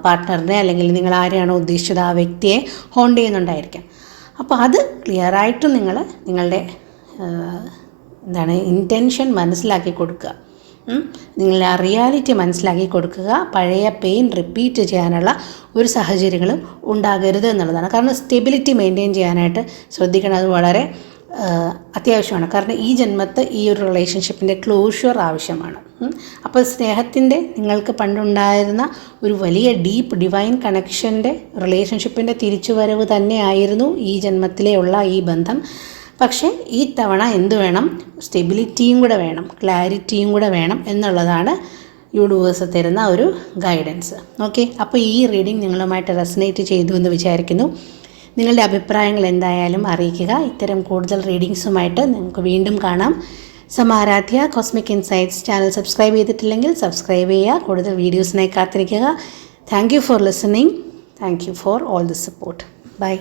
പാർട്ട്ണറിനെ അല്ലെങ്കിൽ നിങ്ങൾ ആരെയാണോ ഉദ്ദേശിച്ചത് ആ വ്യക്തിയെ ഹോണ്ട് ചെയ്യുന്നുണ്ടായിരിക്കാം. അപ്പോൾ അത് ക്ലിയറായിട്ടും നിങ്ങളുടെ ഇൻറ്റൻഷൻ മനസ്സിലാക്കി കൊടുക്കുക. നിങ്ങളുടെ ആ റിയാലിറ്റി മനസ്സിലാക്കി കൊടുക്കുക. പഴയ പെയിൻ റിപ്പീറ്റ് ചെയ്യാനുള്ള ഒരു സാഹചര്യങ്ങളും ഉണ്ടാകരുത് എന്നുള്ളതാണ്. കാരണം സ്റ്റെബിലിറ്റി മെയിൻറ്റെയിൻ ചെയ്യാനായിട്ട് ശ്രദ്ധിക്കണം. അത് വളരെ അത്യാവശ്യമാണ്. കാരണം ഈ ജന്മത്ത് ഈ ഒരു റിലേഷൻഷിപ്പിൻ്റെ ക്ലോഷർ ആവശ്യമാണ്. അപ്പോൾ സ്നേഹത്തിൻ്റെ നിങ്ങൾക്ക് പണ്ടുണ്ടായിരുന്ന ഒരു വലിയ ഡീപ്പ് ഡിവൈൻ കണക്ഷൻ്റെ റിലേഷൻഷിപ്പിൻ്റെ തിരിച്ചുവരവ് തന്നെയായിരുന്നു ഈ ജന്മത്തിലെയുള്ള ഈ ബന്ധം. പക്ഷേ ഈ തവണ എന്ത് വേണം? സ്റ്റെബിലിറ്റിയും കൂടെ വേണം, ക്ലാരിറ്റിയും കൂടെ വേണം എന്നുള്ളതാണ് യൂണിവേഴ്സ് തരുന്ന ഒരു ഗൈഡൻസ്. ഓക്കെ, അപ്പോൾ ഈ റീഡിംഗ് നിങ്ങളുമായിട്ട് റെസനേറ്റ് ചെയ്തു എന്ന് വിചാരിക്കുന്നു. നിങ്ങളുടെ അഭിപ്രായങ്ങൾ എന്തായാലും അറിയിക്കുക. ഇത്തരം കൂടുതൽ റീഡിങ്സുമായിട്ട് നിങ്ങൾക്ക് വീണ്ടും കാണാം. Samaradhya cosmic insights channel subscribe ചെയ്തിട്ടില്ലെങ്കിൽ സബ്സ്ക്രൈബ് ചെയ്യുക. കൂടുതൽ വീഡിയോസിനായി കാത്തിരിക്കുക. Thank you for listening. Thank you for all the support. By.